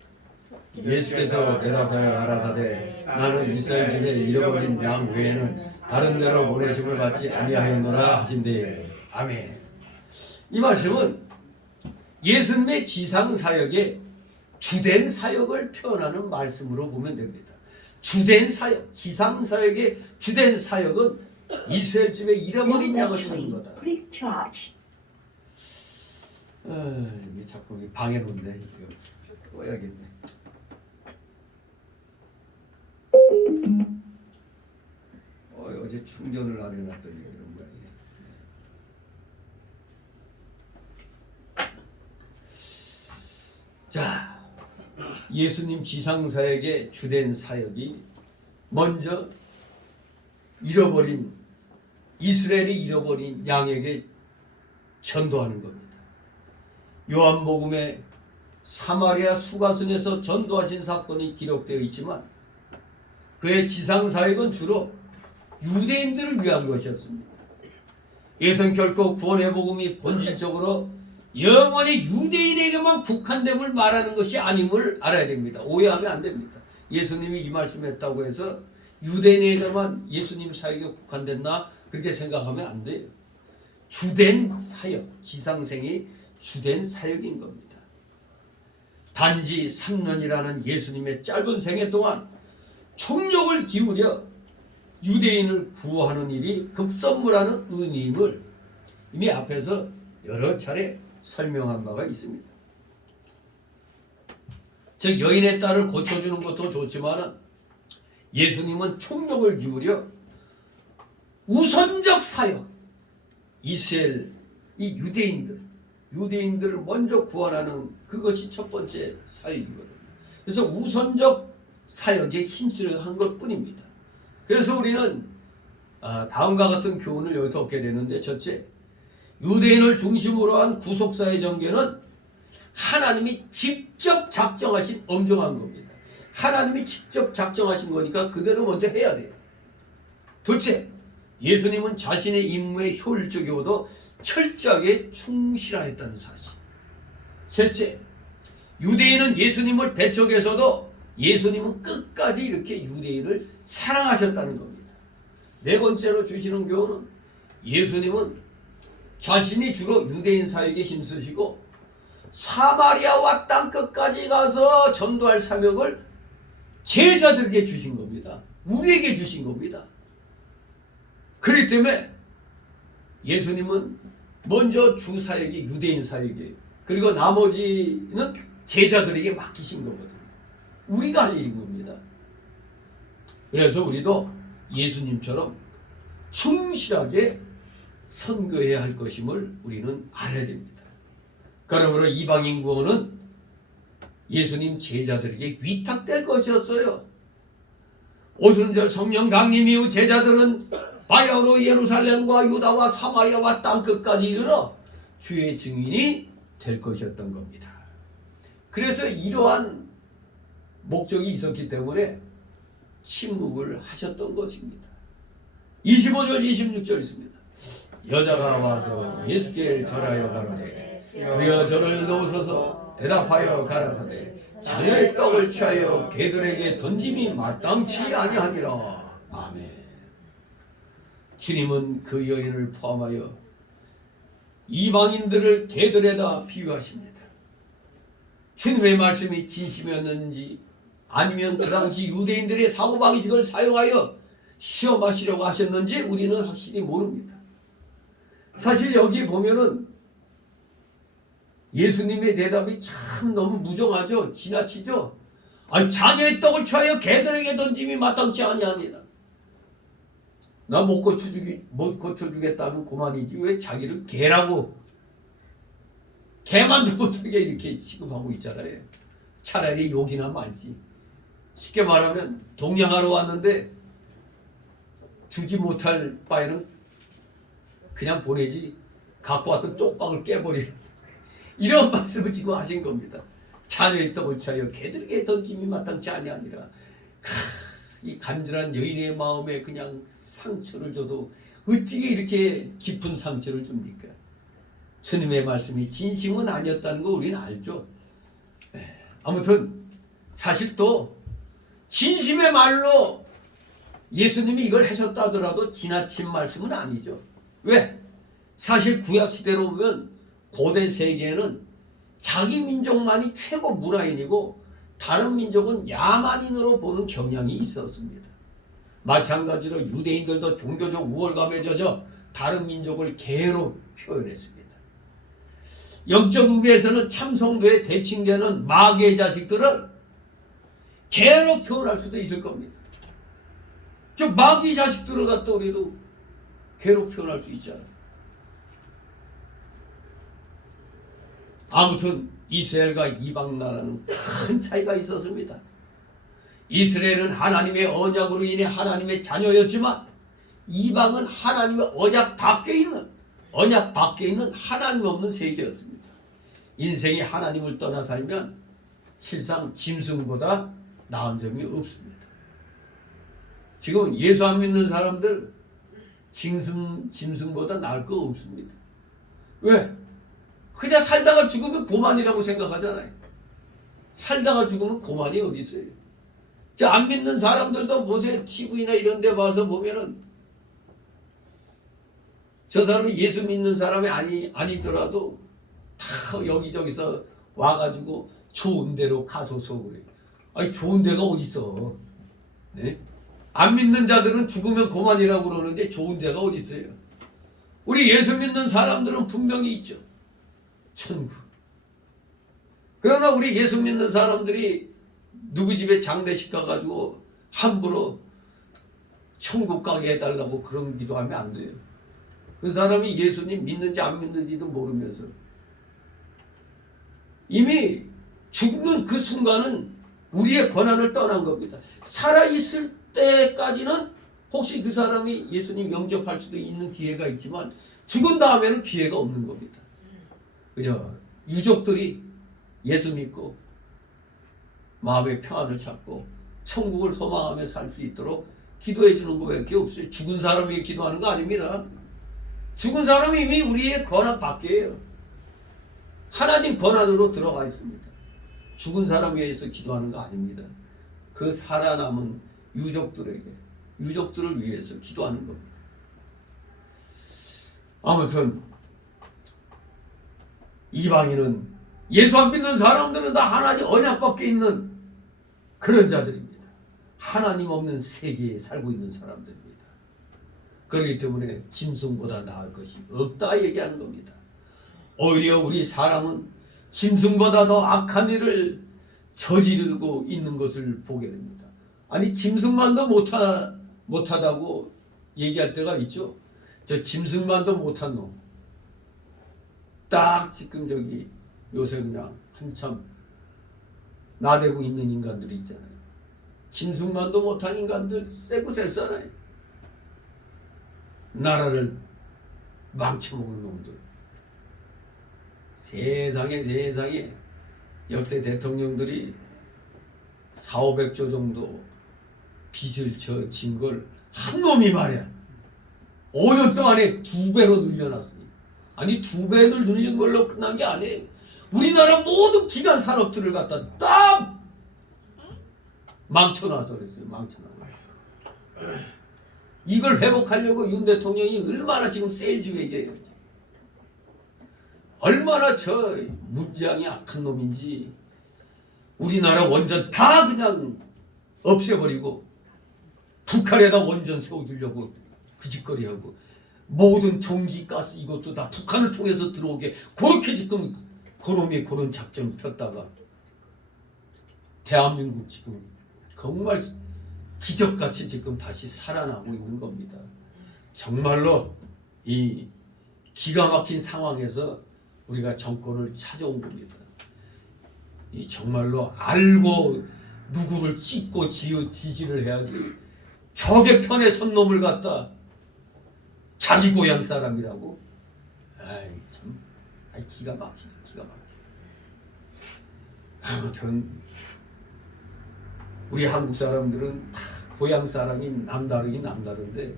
예수께서 대답하여 가라사대 나는 이스라엘 중에 잃어버린 양 외에는 다른 데로 보내심을 받지 아니하였노라 하신대. 아멘. 이 말씀은 예수님의 지상사역의 주된 사역을 표현하는 말씀으로 보면 됩니다. 주된 사역, 지상사역의 주된 사역은 이스라엘 집에 잃어버린 양을 찾는 거다. 이게 자꾸 방해놓네. 이거 꺼야겠네. 어제 충전을 안 해놨더니 이런 거야. 자, 예수님 지상사역의 주된 사역이 먼저 이스라엘이 잃어버린 양에게 전도하는 겁니다. 요한복음에 사마리아 수가성에서 전도하신 사건이 기록되어 있지만 그의 지상사역은 주로 유대인들을 위한 것이었습니다. 이것은 결코 구원의 복음이 본질적으로 영원히 유대인에게만 국한됨을 말하는 것이 아님을 알아야 됩니다. 오해하면 안 됩니다. 예수님이 이 말씀했다고 해서 유대인에게만 예수님 사역에 국한됐나 그렇게 생각하면 안 돼요. 주된 사역, 지상생이 주된 사역인 겁니다. 단지 3년이라는 예수님의 짧은 생애 동안 총력을 기울여 유대인을 구호하는 일이 급선무라는 의미임을 이미 앞에서 여러 차례 설명한 바가 있습니다. 즉 여인의 딸을 고쳐주는 것도 좋지만 예수님은 총력을 기울여 우선적 사역, 이스라엘 이 유대인들을 먼저 구원하는 그것이 첫 번째 사역이거든요. 그래서 우선적 사역에 힘쓰려 한 것뿐입니다. 그래서 우리는 다음과 같은 교훈을 여기서 얻게 되는데, 첫째, 유대인을 중심으로 한 구속사의 전개는 하나님이 직접 작정하신 엄정한 겁니다. 하나님이 직접 작정하신 거니까 그대로 먼저 해야 돼요. 둘째, 예수님은 자신의 임무에 효율적이고도 철저하게 충실하였다는 사실. 셋째, 유대인은 예수님을 배척해서도 예수님은 끝까지 이렇게 유대인을 사랑하셨다는 겁니다. 네 번째로 주시는 교훈은 예수님은 자신이 주로 유대인 사역에 힘쓰시고 사마리아와 땅 끝까지 가서 전도할 사명을 제자들에게 주신 겁니다. 우리에게 주신 겁니다. 그렇기 때문에 예수님은 먼저 주 사역이 유대인 사역이에요. 그리고 나머지는 제자들에게 맡기신 거거든요. 우리가 할 일인 겁니다. 그래서 우리도 예수님처럼 충실하게 선교해야 할 것임을 우리는 알아야 됩니다. 그러므로 이방인 구원은 예수님 제자들에게 위탁될 것이었어요. 오순절 성령 강림 이후 제자들은 바야흐로 예루살렘과 유다와 사마리아와 땅끝까지 이르러 주의 증인이 될 것이었던 겁니다. 그래서 이러한 목적이 있었기 때문에 침묵을 하셨던 것입니다. 25절 26절 있습니다. 여자가 와서 예수께 절하여 가로되 주여 저를 넣으소서. 대답하여 가라사대 자녀의 떡을 취하여 개들에게 던짐이 마땅치 아니하니라. 아멘. 주님은 그 여인을 포함하여 이방인들을 개들에다 비유하십니다. 주님의 말씀이 진심이었는지 아니면 그 당시 유대인들의 사고방식을 사용하여 시험하시려고 하셨는지 우리는 확실히 모릅니다. 사실 여기 보면은 예수님의 대답이 참 너무 무정하죠. 지나치죠. 자녀의 떡을 취하여 개들에게 던짐이 마땅치 아니하니라. 나 못 고쳐주겠다는 고만이지 왜 자기를 개라고, 개만도 못하게 이렇게 취급하고 있잖아요. 차라리 욕이나 말지. 쉽게 말하면 동양하러 왔는데 주지 못할 바에는 그냥 보내지, 갖고 왔던 쪽방을 깨버리는 이런 말씀을 지금 하신 겁니다. 자녀의 떡을 취하여 개들에게 던짐이 마땅치 아니하니라. 이 간절한 여인의 마음에 그냥 상처를 줘도 어찌게 이렇게 깊은 상처를 줍니까? 주님의 말씀이 진심은 아니었다는 거 우리는 알죠. 아무튼 사실 또 진심의 말로 예수님이 이걸 하셨다 하더라도 지나친 말씀은 아니죠. 왜? 사실 구약시대로 보면 고대 세계에는 자기 민족만이 최고 문화인이고 다른 민족은 야만인으로 보는 경향이 있었습니다. 마찬가지로 유대인들도 종교적 우월감에 젖어 다른 민족을 개로 표현했습니다. 영적 의미에서는 참성도에 대칭되는 마귀의 자식들을 개로 표현할 수도 있을 겁니다. 즉 마귀 자식들을 갖다 우리도 개로 표현할 수 있잖아요. 아무튼 이스라엘과 이방 나라는 큰 차이가 있었습니다. 이스라엘은 하나님의 언약으로 인해 하나님의 자녀였지만 이방은 하나님의 언약 밖에 있는 하나님 없는 세계였습니다. 인생이 하나님을 떠나 살면 실상 짐승보다 나은 점이 없습니다. 지금 예수 안 믿는 사람들 짐승보다 나을 거 없습니다. 왜? 그냥 살다가 죽으면 고만이라고 생각하잖아요. 살다가 죽으면 고만이 어디 있어요? 안 믿는 사람들도 보세요. TV나 이런 데 봐서 보면은 저 사람이 예수 믿는 사람이 아니더라도 다 여기저기서 와가지고 좋은 데로 가소서 그래. 아니 좋은 데가 어디 있어? 네? 안 믿는 자들은 죽으면 고만이라고 그러는데 좋은 데가 어디 있어요? 우리 예수 믿는 사람들은 분명히 있죠. 천국. 그러나 우리 예수 믿는 사람들이 누구 집에 장례식 가가지고 함부로 천국 가게 해달라고 그런 기도하면 안 돼요. 그 사람이 예수님 믿는지 안 믿는지도 모르면서 이미 죽는 그 순간은 우리의 권한을 떠난 겁니다. 살아있을 때까지는 혹시 그 사람이 예수님 영접할 수도 있는 기회가 있지만 죽은 다음에는 기회가 없는 겁니다. 그죠? 유족들이 예수 믿고 마음의 평안을 찾고 천국을 소망하며 살 수 있도록 기도해 주는 것밖에 없어요. 죽은 사람이 기도하는 거 아닙니다. 죽은 사람이 이미 우리의 권한 밖이에요. 하나님 권한으로 들어가 있습니다. 죽은 사람에 의해서 기도하는 거 아닙니다. 그 살아남은 유족들을 위해서 기도하는 겁니다. 아무튼 이방인은 예수 안 믿는 사람들은 다 하나님 언약 밖에 있는 그런 자들입니다. 하나님 없는 세계에 살고 있는 사람들입니다. 그렇기 때문에 짐승보다 나을 것이 없다 얘기하는 겁니다. 오히려 우리 사람은 짐승보다 더 악한 일을 저지르고 있는 것을 보게 됩니다. 아니 짐승만도 못하다고 얘기할 때가 있죠. 저 짐승만도 못한 놈. 딱 지금 저기 요새 그냥 한참 나대고 있는 인간들이 있잖아요. 짐승만도 못한 인간들 세고 셌잖아요. 나라를 망쳐먹은 놈들. 세상에 역대 대통령들이 4,500조 정도 빚을 진 걸 한 놈이 말이야 5년 동안에 2배로 늘려놨습니다. 아니 2배를 늘린 걸로 끝난 게 아니에요. 우리나라 모든 기간 산업들을 갖다 딱 망쳐놔서 그랬어요. 망쳐놔서. 이걸 회복하려고 윤 대통령이 얼마나 지금 세일즈 얘기해요. 얼마나 저 문재양이 악한 놈인지 우리나라 원전 다 그냥 없애버리고 북한에다 원전 세워주려고 그 짓거리하고 모든 전기, 가스 이것도 다 북한을 통해서 들어오게 그렇게 지금 그놈이 그런 작전 폈다가 대한민국 지금 정말 기적같이 지금 다시 살아나고 있는 겁니다. 정말로 이 기가 막힌 상황에서 우리가 정권을 찾아온 겁니다. 이 정말로 알고 누구를 찍고 지지를 해야지 적의 편에 선 놈을 갖다 자기 고향 사람이라고. 아이 참, 기가 막히죠, 기가 막혀. 아무튼 우리 한국 사람들은 다 고향 사람이 남다른데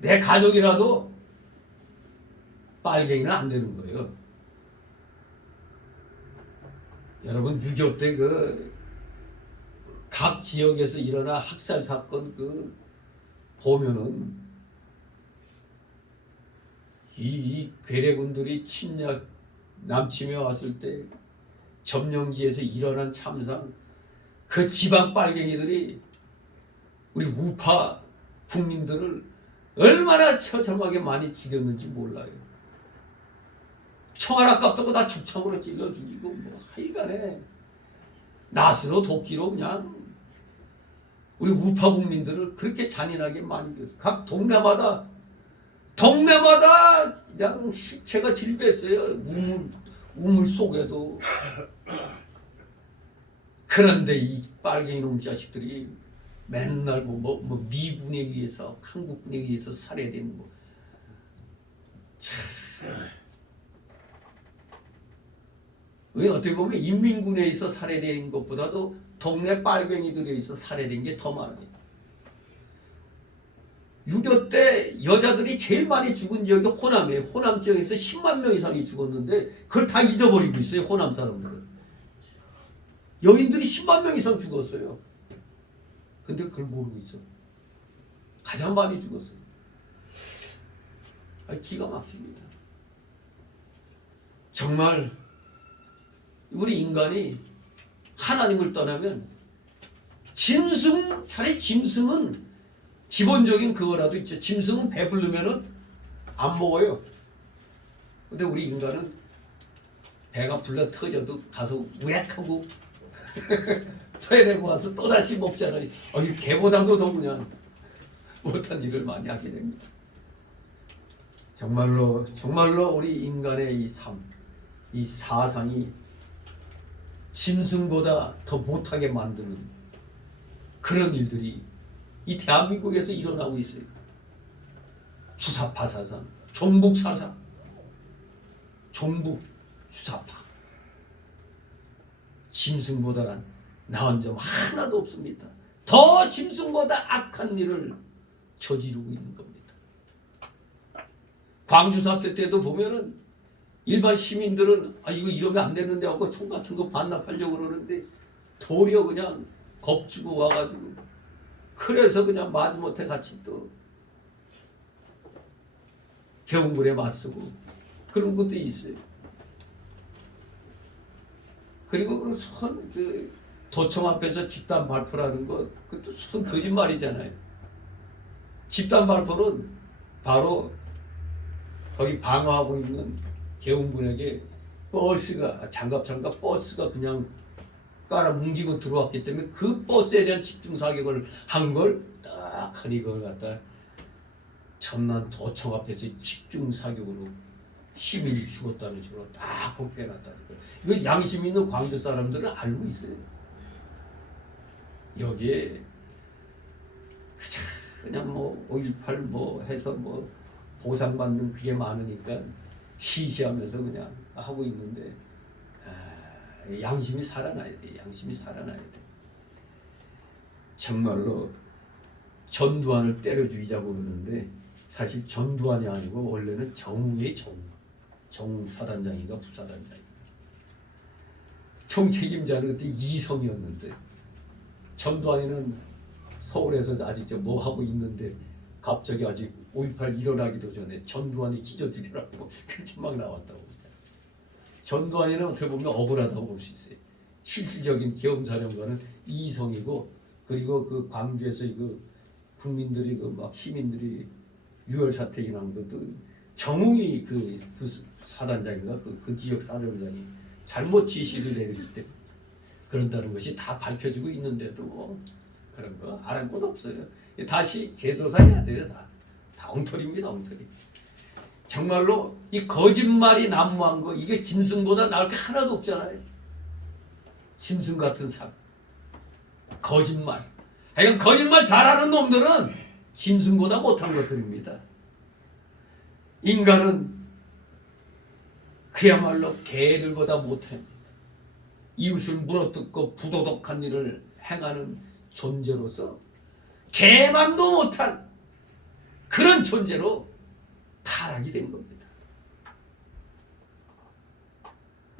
내 가족이라도 빨갱이는 안 되는 거예요. 여러분 6.25 때 그 각 지역에서 일어난 학살 사건 그 보면은 이 괴뢰군들이 남침해 왔을 때 점령지에서 일어난 참상 그 지방 빨갱이들이 우리 우파 국민들을 얼마나 처참하게 많이 죽였는지 몰라요. 총 하나 깝다고 다 죽창으로 찔러 죽이고 뭐 하여간에 낫으로 도끼로 그냥 우리 우파 국민들을 그렇게 잔인하게 많이 죽였어요. 각 동네마다 그냥 시체가 질비했어요. 우물 속에도. 그런데 이 빨갱이 놈 자식들이 맨날 뭐 미군에 의해서 한국군에 의해서 살해된 뭐 참. 우리 어떻게 보면 인민군에 있어 살해된 것보다도 동네 빨갱이들에 있어 살해된 게 더 많아요. 6.25 때 여자들이 제일 많이 죽은 지역이 호남이에요. 호남 지역에서 10만 명 이상이 죽었는데 그걸 다 잊어버리고 있어요. 호남 사람들은. 여인들이 10만 명 이상 죽었어요. 근데 그걸 모르고 있어. 가장 많이 죽었어요. 기가 막힙니다. 정말 우리 인간이 하나님을 떠나면 차라리 짐승은 기본적인 그거라도 있죠. 짐승은 배부르면은 안 먹어요. 근데 우리 인간은 배가 불러 터져도 가서 우약하고 토해내고 와서 또다시 먹잖아요. 이 개보다도 더 그냥 못한 일을 많이 하게 됩니다. 정말로 우리 인간의 이 삶, 이 사상이 짐승보다 더 못하게 만드는 그런 일들이 이 대한민국에서 일어나고 있어요. 주사파 사상, 종북 사상, 종북 주사파. 짐승보다 나은 점 하나도 없습니다. 더 짐승보다 악한 일을 저지르고 있는 겁니다. 광주 사태 때도 보면은 일반 시민들은 이거 이러면 안 되는데 하고 총 같은 거 반납하려고 그러는데 도리어 그냥 겁주고 와가지고 그래서 그냥 마지못해 같이 또 개운군에 맞서고 그런 것도 있어요. 그리고 그 도청 앞에서 집단 발표라는 것 그것도 순 거짓말이잖아요. 집단 발표는 바로 거기 방어하고 있는 개운군에게 버스가 장갑 버스가 그냥 깔아 뭉기고 들어왔기 때문에 그 버스에 대한 집중 사격을 한 걸 딱 하니 그걸 갖다 전남 도청 앞에서 집중 사격으로 시민이 죽었다는 식으로 딱 복귀해놨다니까. 이거 양심 있는 광주 사람들은 알고 있어요. 여기에 그냥 뭐 5.18 뭐 해서 뭐 보상받는 그게 많으니까 시시하면서 그냥 하고 있는데 양심이 살아나야 돼. 양심이 살아나야 돼. 정말로 전두환을 때려 죽이자고 그러는데 사실 전두환이 아니고 원래는 정우의 정우 사단장인가 부사단장인가. 총책임자는 그때 이성이었는데 전두환이는 서울에서 아직 뭐 하고 있는데 갑자기 아직 5.18 일어나기도 전에 전두환이 찢어 죽이라고 그렇게 막 나왔다고. 전두환이는 어떻게 보면 억울하다고 볼 수 있어요. 실질적인 계엄사령관은 이성이고 그리고 그 광주에서 그 국민들이 그 막 시민들이 유혈 사태 일어난 것도 정웅이 그 사단장인가 그 지역 사령장이 잘못 지시를 내리기 때문에 그런다는 것이 다 밝혀지고 있는데도 뭐 그런 거 안 할 것 없어요. 다시 재조사해야 돼요. 다 엉터리입니다. 엉터리. 정말로 이 거짓말이 난무한 거 이게 짐승보다 나을 게 하나도 없잖아요. 짐승 같은 삶. 거짓말. 그러니까 거짓말 잘하는 놈들은 짐승보다 못한 것들입니다. 인간은 그야말로 개들보다 못합니다. 이웃을 물어뜯고 부도덕한 일을 행하는 존재로서 개만도 못한 그런 존재로 타락이 된 겁니다.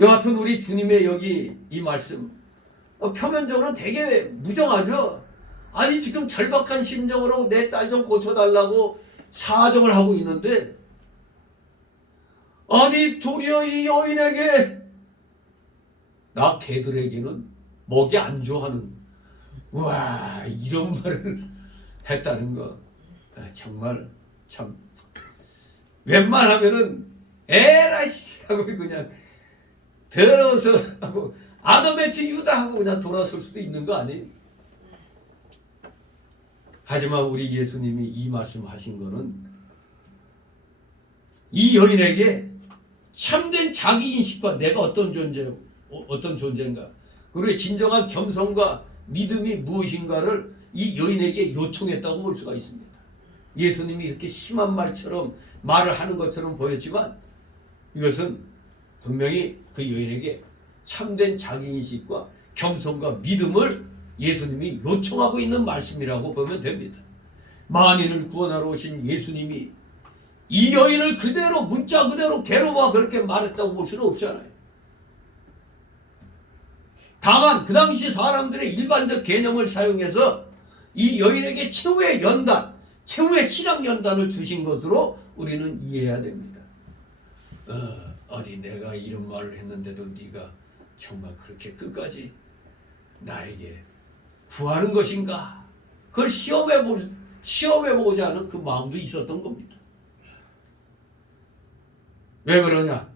여하튼 우리 주님의 여기 이 말씀 표면적으로는 되게 무정하죠. 아니 지금 절박한 심정으로 내 딸 좀 고쳐달라고 사정을 하고 있는데 아니 도리어 이 여인에게 나 개들에게는 먹이 안 줘 하는 와 이런 말을 했다는 거 정말 참 웬만하면은 에라이씨 하고 그냥 더러워서 하고 아담의치 유다 하고 그냥 돌아설 수도 있는 거 아니에요? 하지만 우리 예수님이 이 말씀하신 거는 이 여인에게 참된 자기인식과 내가 어떤 존재인가 그리고 진정한 겸손과 믿음이 무엇인가를 이 여인에게 요청했다고 볼 수가 있습니다. 예수님이 이렇게 심한 말처럼 말을 하는 것처럼 보였지만 이것은 분명히 그 여인에게 참된 자기인식과 겸손과 믿음을 예수님이 요청하고 있는 말씀이라고 보면 됩니다. 만인을 구원하러 오신 예수님이 이 여인을 그대로 문자 그대로 괴로워 그렇게 말했다고 볼 수는 없잖아요. 다만 그 당시 사람들의 일반적 개념을 사용해서 이 여인에게 최후의 연단, 최후의 신앙 연단을 주신 것으로 우리는 이해해야 됩니다. 어디 내가 이런 말을 했는데도 네가 정말 그렇게 끝까지 나에게 구하는 것인가? 그걸 시험해보고자 하는 그 마음도 있었던 겁니다. 왜 그러냐?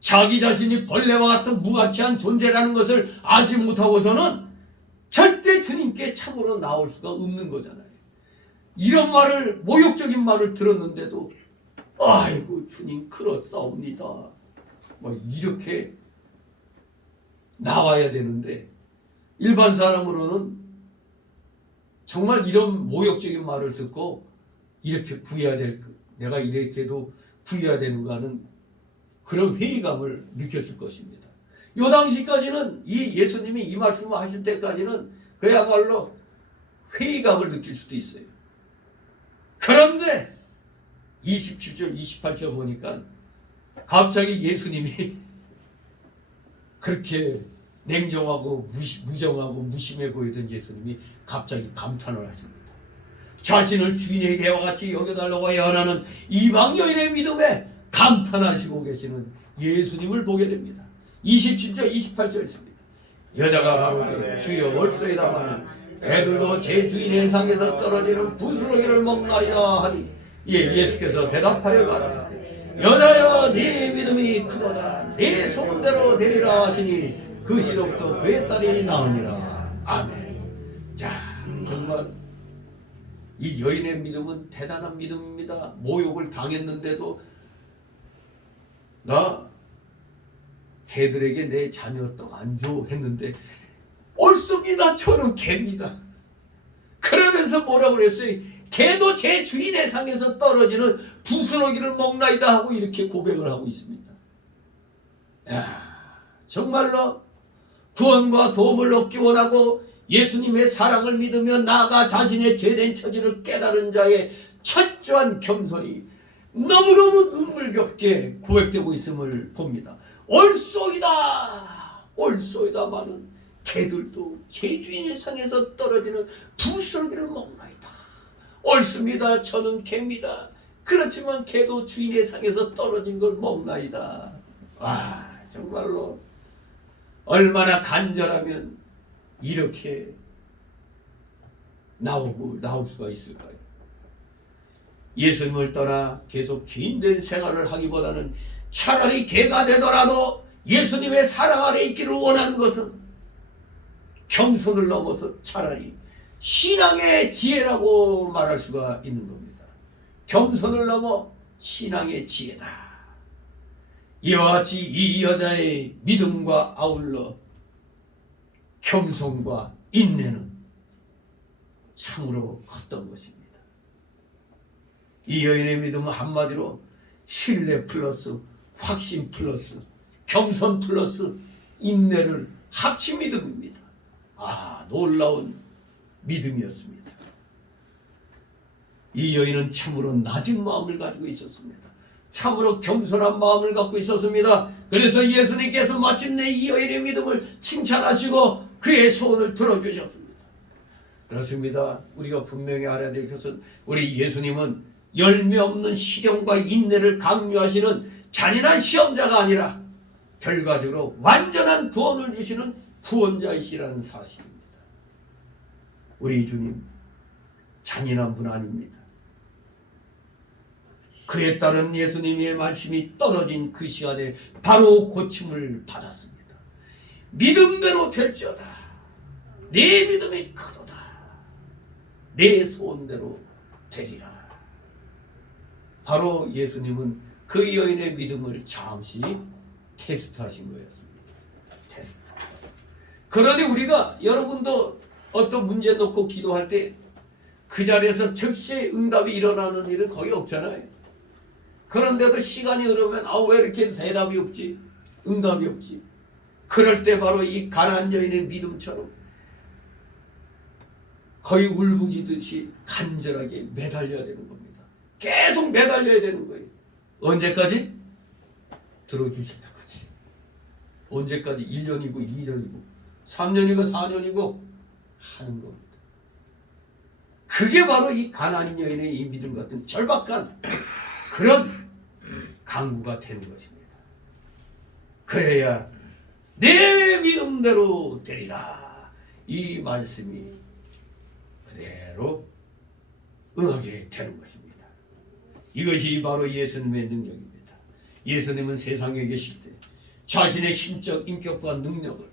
자기 자신이 벌레와 같은 무가치한 존재라는 것을 알지 못하고서는 절대 주님께 참으로 나올 수가 없는 거잖아요. 이런 말을, 모욕적인 말을 들었는데도 아이고 주님 그렇사옵니다 뭐 이렇게 나와야 되는데, 일반 사람으로는 정말 이런 모욕적인 말을 듣고 이렇게 구해야 내가 이렇게도 구해야 되는가 하는 그런 회의감을 느꼈을 것입니다. 이 당시까지는 이 예수님이 이 말씀을 하실 때까지는 그야말로 회의감을 느낄 수도 있어요. 그런데 27절 28절 보니까 갑자기 예수님이 그렇게 냉정하고 무정하고 무심해 보이던 예수님이 갑자기 감탄을 하십니다. 자신을 주인의 개와 같이 여겨달라고 연하는 이방 여인의 믿음에 감탄하시고 계시는 예수님을 보게 됩니다. 27절 28절 있습니다. 여자가 가로되 주여 올소이다마는 애들도 제 주인의 상에서 떨어지는 부스러기를 먹나이다 하니 예수께서 대답하여 가라사대 여자여 네 믿음이 크도다 네 소원대로 되리라 하시니 그 시rop도 그의 딸이 나으니라. 아멘. 자, 정말 이 여인의 믿음은 대단한 믿음입니다. 모욕을 당했는데도 나 개들에게 내 자녀 떡 안 줘 했는데 옳습니다. 저는 개입니다. 그러면서 뭐라고 그랬어요? 개도 제 주인의 상에서 떨어지는 부스러기를 먹나이다 하고 이렇게 고백을 하고 있습니다. 야, 정말로 구원과 도움을 얻기 원하고 예수님의 사랑을 믿으며 나아가 자신의 죄된 처지를 깨달은 자의 철저한 겸손이 너무너무 눈물겹게 고백되고 있음을 봅니다. 옳소이다 옳소이다마는 개들도 제 주인의 상에서 떨어지는 부스러기를 먹나이다. 옳습니다. 저는 개입니다. 그렇지만 개도 주인의 상에서 떨어진 걸 먹나이다. 와, 정말로 얼마나 간절하면 이렇게 나올 수가 있을까요? 예수님을 떠나 계속 죄인된 생활을 하기보다는 차라리 개가 되더라도 예수님의 사랑 아래 있기를 원하는 것은 겸손을 넘어서 차라리 신앙의 지혜라고 말할 수가 있는 겁니다. 겸손을 넘어 신앙의 지혜다. 이와 같이 이 여자의 믿음과 아울러 겸손과 인내는 참으로 컸던 것입니다. 이 여인의 믿음은 한마디로 신뢰 플러스 확신 플러스 겸손 플러스 인내를 합친 믿음입니다. 아, 놀라운 믿음이었습니다. 이 여인은 참으로 낮은 마음을 가지고 있었습니다. 참으로 겸손한 마음을 갖고 있었습니다. 그래서 예수님께서 마침내 이 여인의 믿음을 칭찬하시고 그의 소원을 들어주셨습니다. 그렇습니다. 우리가 분명히 알아야 될 것은 우리 예수님은 열매 없는 시련과 인내를 강요하시는 잔인한 시험자가 아니라 결과적으로 완전한 구원을 주시는 구원자이시라는 사실입니다. 우리 주님 잔인한 분 아닙니다. 그에 따른 예수님의 말씀이 떨어진 그 시간에 바로 고침을 받았습니다. 믿음대로 될지어다. 내 믿음이 크도다. 내 소원대로 되리라. 바로 예수님은 그 여인의 믿음을 잠시 테스트하신 거였습니다. 테스트. 그러니 우리가 여러분도 어떤 문제 놓고 기도할 때 그 자리에서 즉시 응답이 일어나는 일은 거의 없잖아요. 그런데도 시간이 흐르면 왜 이렇게 대답이 없지? 응답이 없지? 그럴 때 바로 이 가난안 여인의 믿음처럼 거의 울부짖듯이 간절하게 매달려야 되는 겁니다. 계속 매달려야 되는 거예요. 언제까지? 들어주실 때까지. 언제까지? 1년이고 2년이고 3년이고 4년이고 하는 겁니다. 그게 바로 이 가난안 여인의 이 믿음 같은 절박한 그런 강구가 되는 것입니다. 그래야 내 믿음대로 되리라. 이 말씀이 그대로 응하게 되는 것입니다. 이것이 바로 예수님의 능력입니다. 예수님은 세상에 계실 때 자신의 신적 인격과 능력을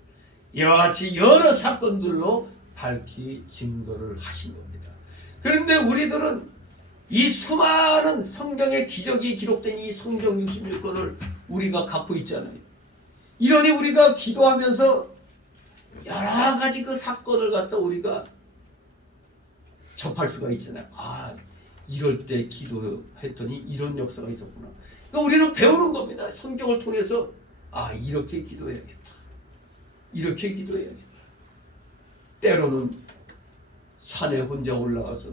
이와 같이 여러 사건들로 밝히 증거를 하신 겁니다. 그런데 우리들은 이 수많은 성경의 기적이 기록된 이 성경 66권을 우리가 갖고 있잖아요. 이러니 우리가 기도하면서 여러 가지 그 사건을 갖다 우리가 접할 수가 있잖아요. 아, 이럴 때 기도했더니 이런 역사가 있었구나. 그러니까 우리는 배우는 겁니다. 성경을 통해서 아, 이렇게 기도해야겠다. 이렇게 기도해야겠다. 때로는 산에 혼자 올라가서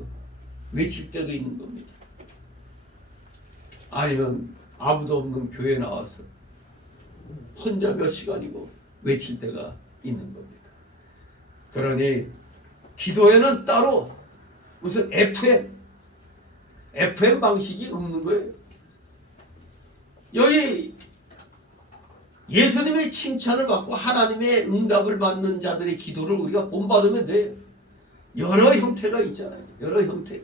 외칠 때도 있는 겁니다. 아니면 아무도 없는 교회에 나와서 혼자 몇 시간이고 외칠 때가 있는 겁니다. 그러니 기도에는 따로 무슨 FM 방식이 없는 거예요. 여기 예수님의 칭찬을 받고 하나님의 응답을 받는 자들의 기도를 우리가 본받으면 돼요. 여러 형태가 있잖아요. 여러 형태.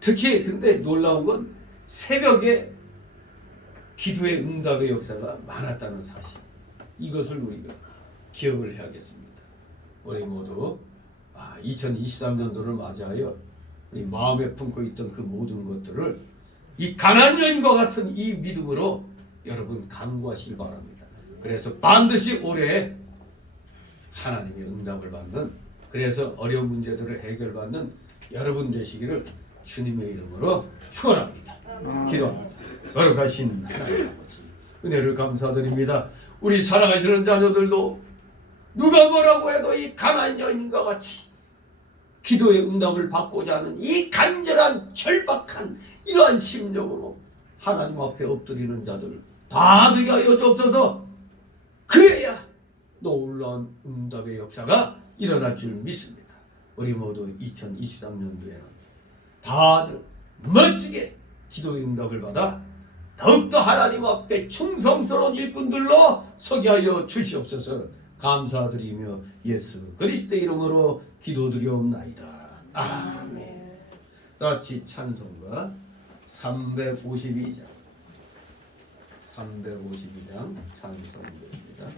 특히 근데 놀라운 건 새벽에 기도의 응답의 역사가 많았다는 사실. 이것을 우리가 기억을 해야겠습니다. 우리 모두 2023년도를 맞이하여 우리 마음에 품고 있던 그 모든 것들을 이 가난안 여인과 같은 이 믿음으로 여러분 간구하시길 바랍니다. 그래서 반드시 올해 하나님의 응답을 받는, 그래서 어려운 문제들을 해결받는 여러분 되시기를 주님의 이름으로 축원합니다. 기도합니다. 거룩하신 하나님 아버지, 은혜를 감사드립니다. 우리 사랑하시는 자녀들도 누가 뭐라고 해도 이 가난안 여인과 같이 기도의 응답을 받고자 하는 이 간절한 절박한 이러한 심정으로 하나님 앞에 엎드리는 자들 다 되게 하여 주옵소서. 그래야 놀라운 응답의 역사가 일어날 줄 믿습니다. 우리 모두 2023년도에는 다들 멋지게 기도의 응답을 받아 더욱더 하나님 앞에 충성스러운 일꾼들로 서게 하여 주시옵소서. 감사드리며 예수 그리스도의 이름으로 기도드리옵나이다. 아멘. 같이 찬송가 352장 찬송입니다.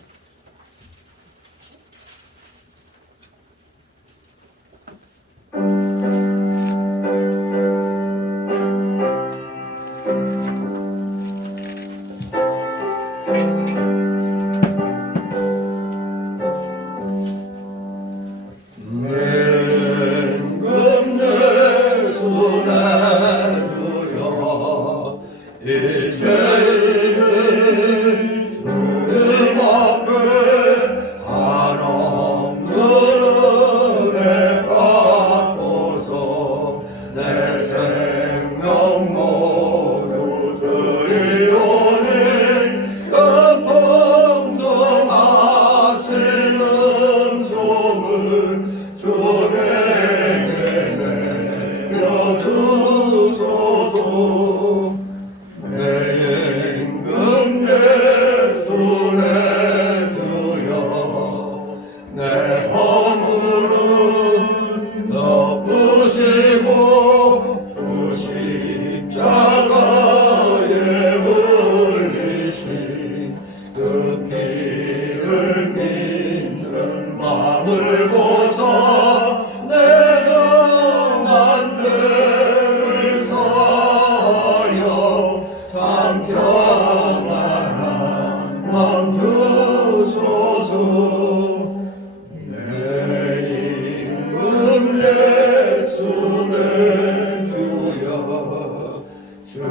주의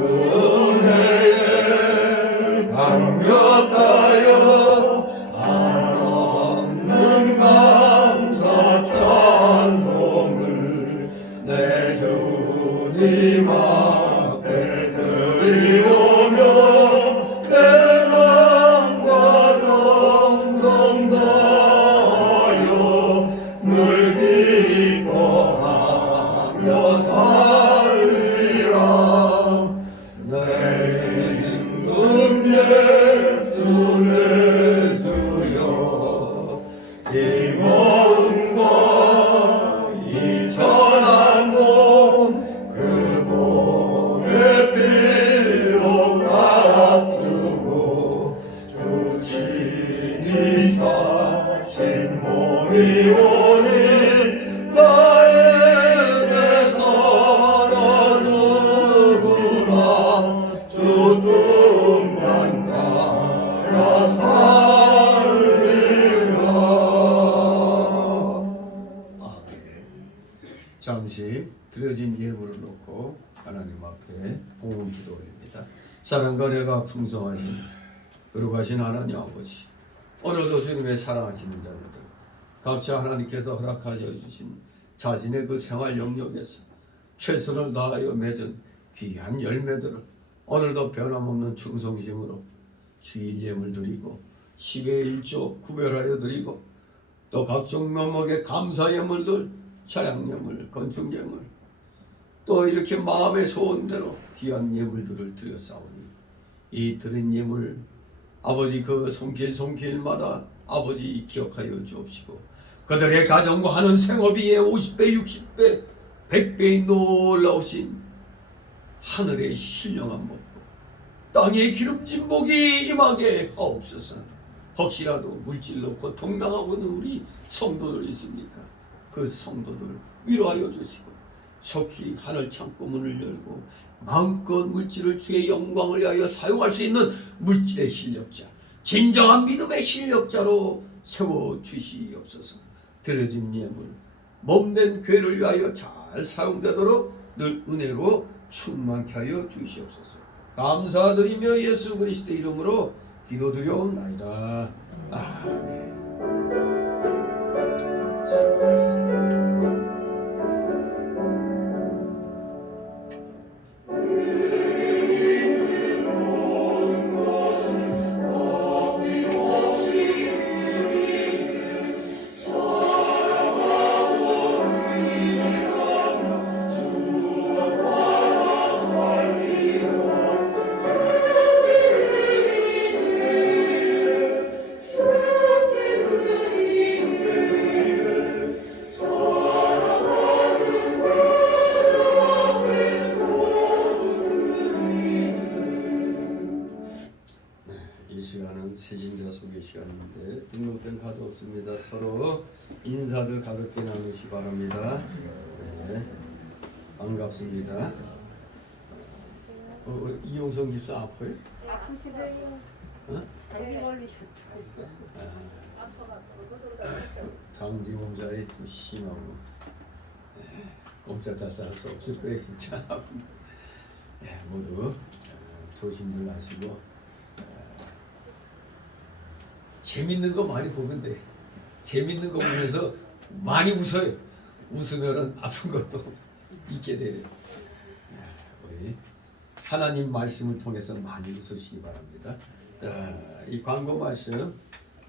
강력하여 님 앞에 드리오며 내 마음과 정성 다하여 늘 기뻐하며 살리라. 내 임금 예수 내 주여 이 마음과 이 천한 몸 그 몸의 피로 값주고 주 친히 사신 몸이 오니 나에게 살아주구나. 주 뜻만 따라 살리라. 아멘. 잠시 드려진 예물을 놓고 하나님 앞에 봉헌 기도 올립니다. 사랑과 은혜가 풍성하신 거룩하신 하나님 아버지, 오늘도 주님의 사랑하시는 자녀들 각자 하나님께서 허락하여 주신 자신의 그 생활 영역에서 최선을 다하여 맺은 귀한 열매들을 오늘도 변함없는 충성심으로 주일 예물 드리고 10의 1조 구별하여 드리고 또 각종 명목의 감사 예물들, 차량 예물, 건축 예물, 또 이렇게 마음의 소원대로 귀한 예물들을 드렸사오니 이 드린 예물 아버지 그 손길마다 아버지 기억하여 주옵시고 그들의 가정과 하는 생업비에 50배, 60배, 100배의 놀라우신 하늘의 신령한 복, 땅의 기름진 복이 임하게 하옵소서. 혹시라도 물질로 고통당하고 있는 우리 성도들 있습니까? 그 성도들 위로하여 주시고 속히 하늘 창고 문을 열고 마음껏 물질을 주의 영광을 위하여 사용할 수 있는 물질의 실력자, 진정한 믿음의 실력자로 세워주시옵소서. 드려진 예물 몸된 교회를 위하여 잘 사용되도록 늘 은혜로 충만케 하여 주시옵소서. 감사드리며 예수 그리스도 이름으로 기도드려옵나이다. 아멘. 세신자 소개 시간인데 등록된 카드 없습니다. 서로 인사들 가볍게 나누시 바랍니다. 네, 반갑습니다. 이용성 집사 아파요? 아프시대요. 어? 감기 걸리셨다고. 감기 몸살이 좀 심하고 꼼짝달싹 할 수 없을 거예요 진짜. 모두 조심들 하시고 재밌는 거 많이 보면 돼. 재밌는 거 보면서 많이 웃어요. 웃으면은 아픈 것도 잊게 돼요. 우리 하나님 말씀을 통해서 많이 웃으시기 바랍니다. 이 광고 말씀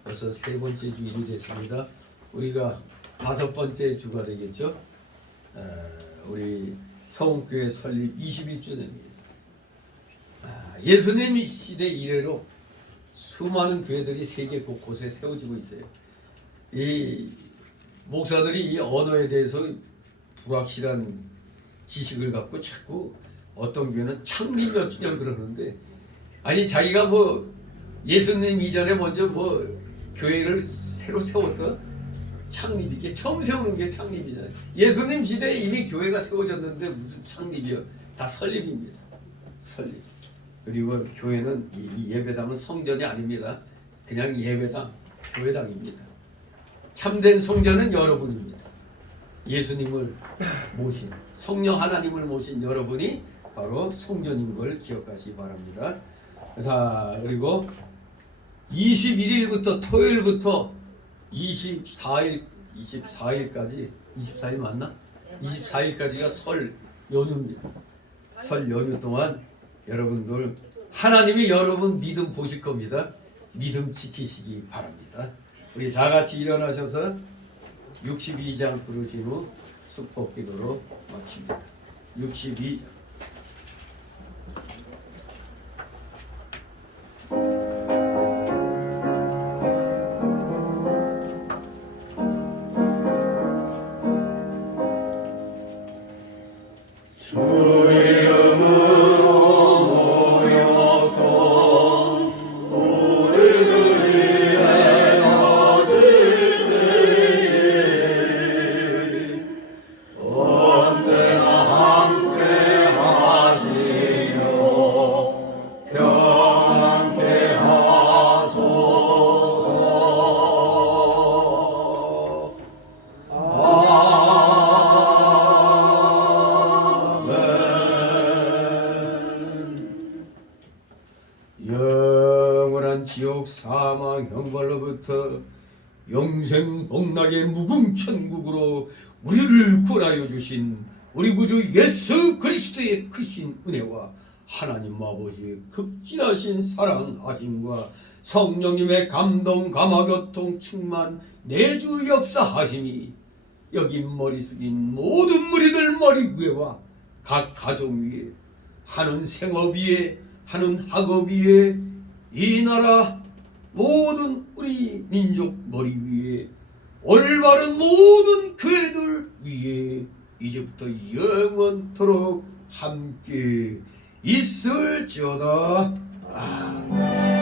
벌써 3번째 주일이 됐습니다. 우리가 5번째 주가 되겠죠. 우리 서원교회 설립 21주년입니다. 예수님 시대 이래로 수많은 교회들이 세계 곳곳에 세워지고 있어요. 이 목사들이 이 언어에 대해서 불확실한 지식을 갖고 자꾸 어떤 교회는 창립 몇 주년 그러는데, 아니 자기가 뭐 예수님 이전에 먼저 뭐 교회를 새로 세워서 창립, 이게 처음 세우는 게 창립이잖아요. 예수님 시대에 이미 교회가 세워졌는데 무슨 창립이요? 다 설립입니다. 설립. 그리고 교회는 이 예배당은 성전이 아닙니다. 그냥 예배당, 교회당입니다. 참된 성전은 여러분입니다. 예수님을 모신, 성령 하나님을 모신 여러분이 바로 성전인 걸 기억하시기 바랍니다. 자, 그리고 21일부터 토요일부터 24일까지 24일 맞나? 24일까지가 설 연휴입니다. 설 연휴 동안 여러분들 하나님이 여러분 믿음 보실 겁니다. 믿음 지키시기 바랍니다. 우리 다 같이 일어나셔서 62장 부르신 후 축복 기도로 마칩니다. 62장. 주 이름으로 모였던 우리들 위해 얻을 때에 언제나 함께 하시며 평안케 하소서. 영원한 지옥 사망 형벌로부터 영생 복락의 묵음 천국으로 우리를 구원하여 주신 우리 구주 예수 그리스도의 크신 은혜와 하나님 아버지의 극진하신 사랑하심과 성령님의 감동 감화교통 충만 내주 역사하심이 여기 머리 숙인 모든 무리들 머리 위에와 각 가정 위에 하는 생업 위에 하는 학업 위에 이 나라 모든 우리 민족 머리 위에 올바른 모든 교회들 위에 이제부터 영원토록 함께 있을지어다. 아멘.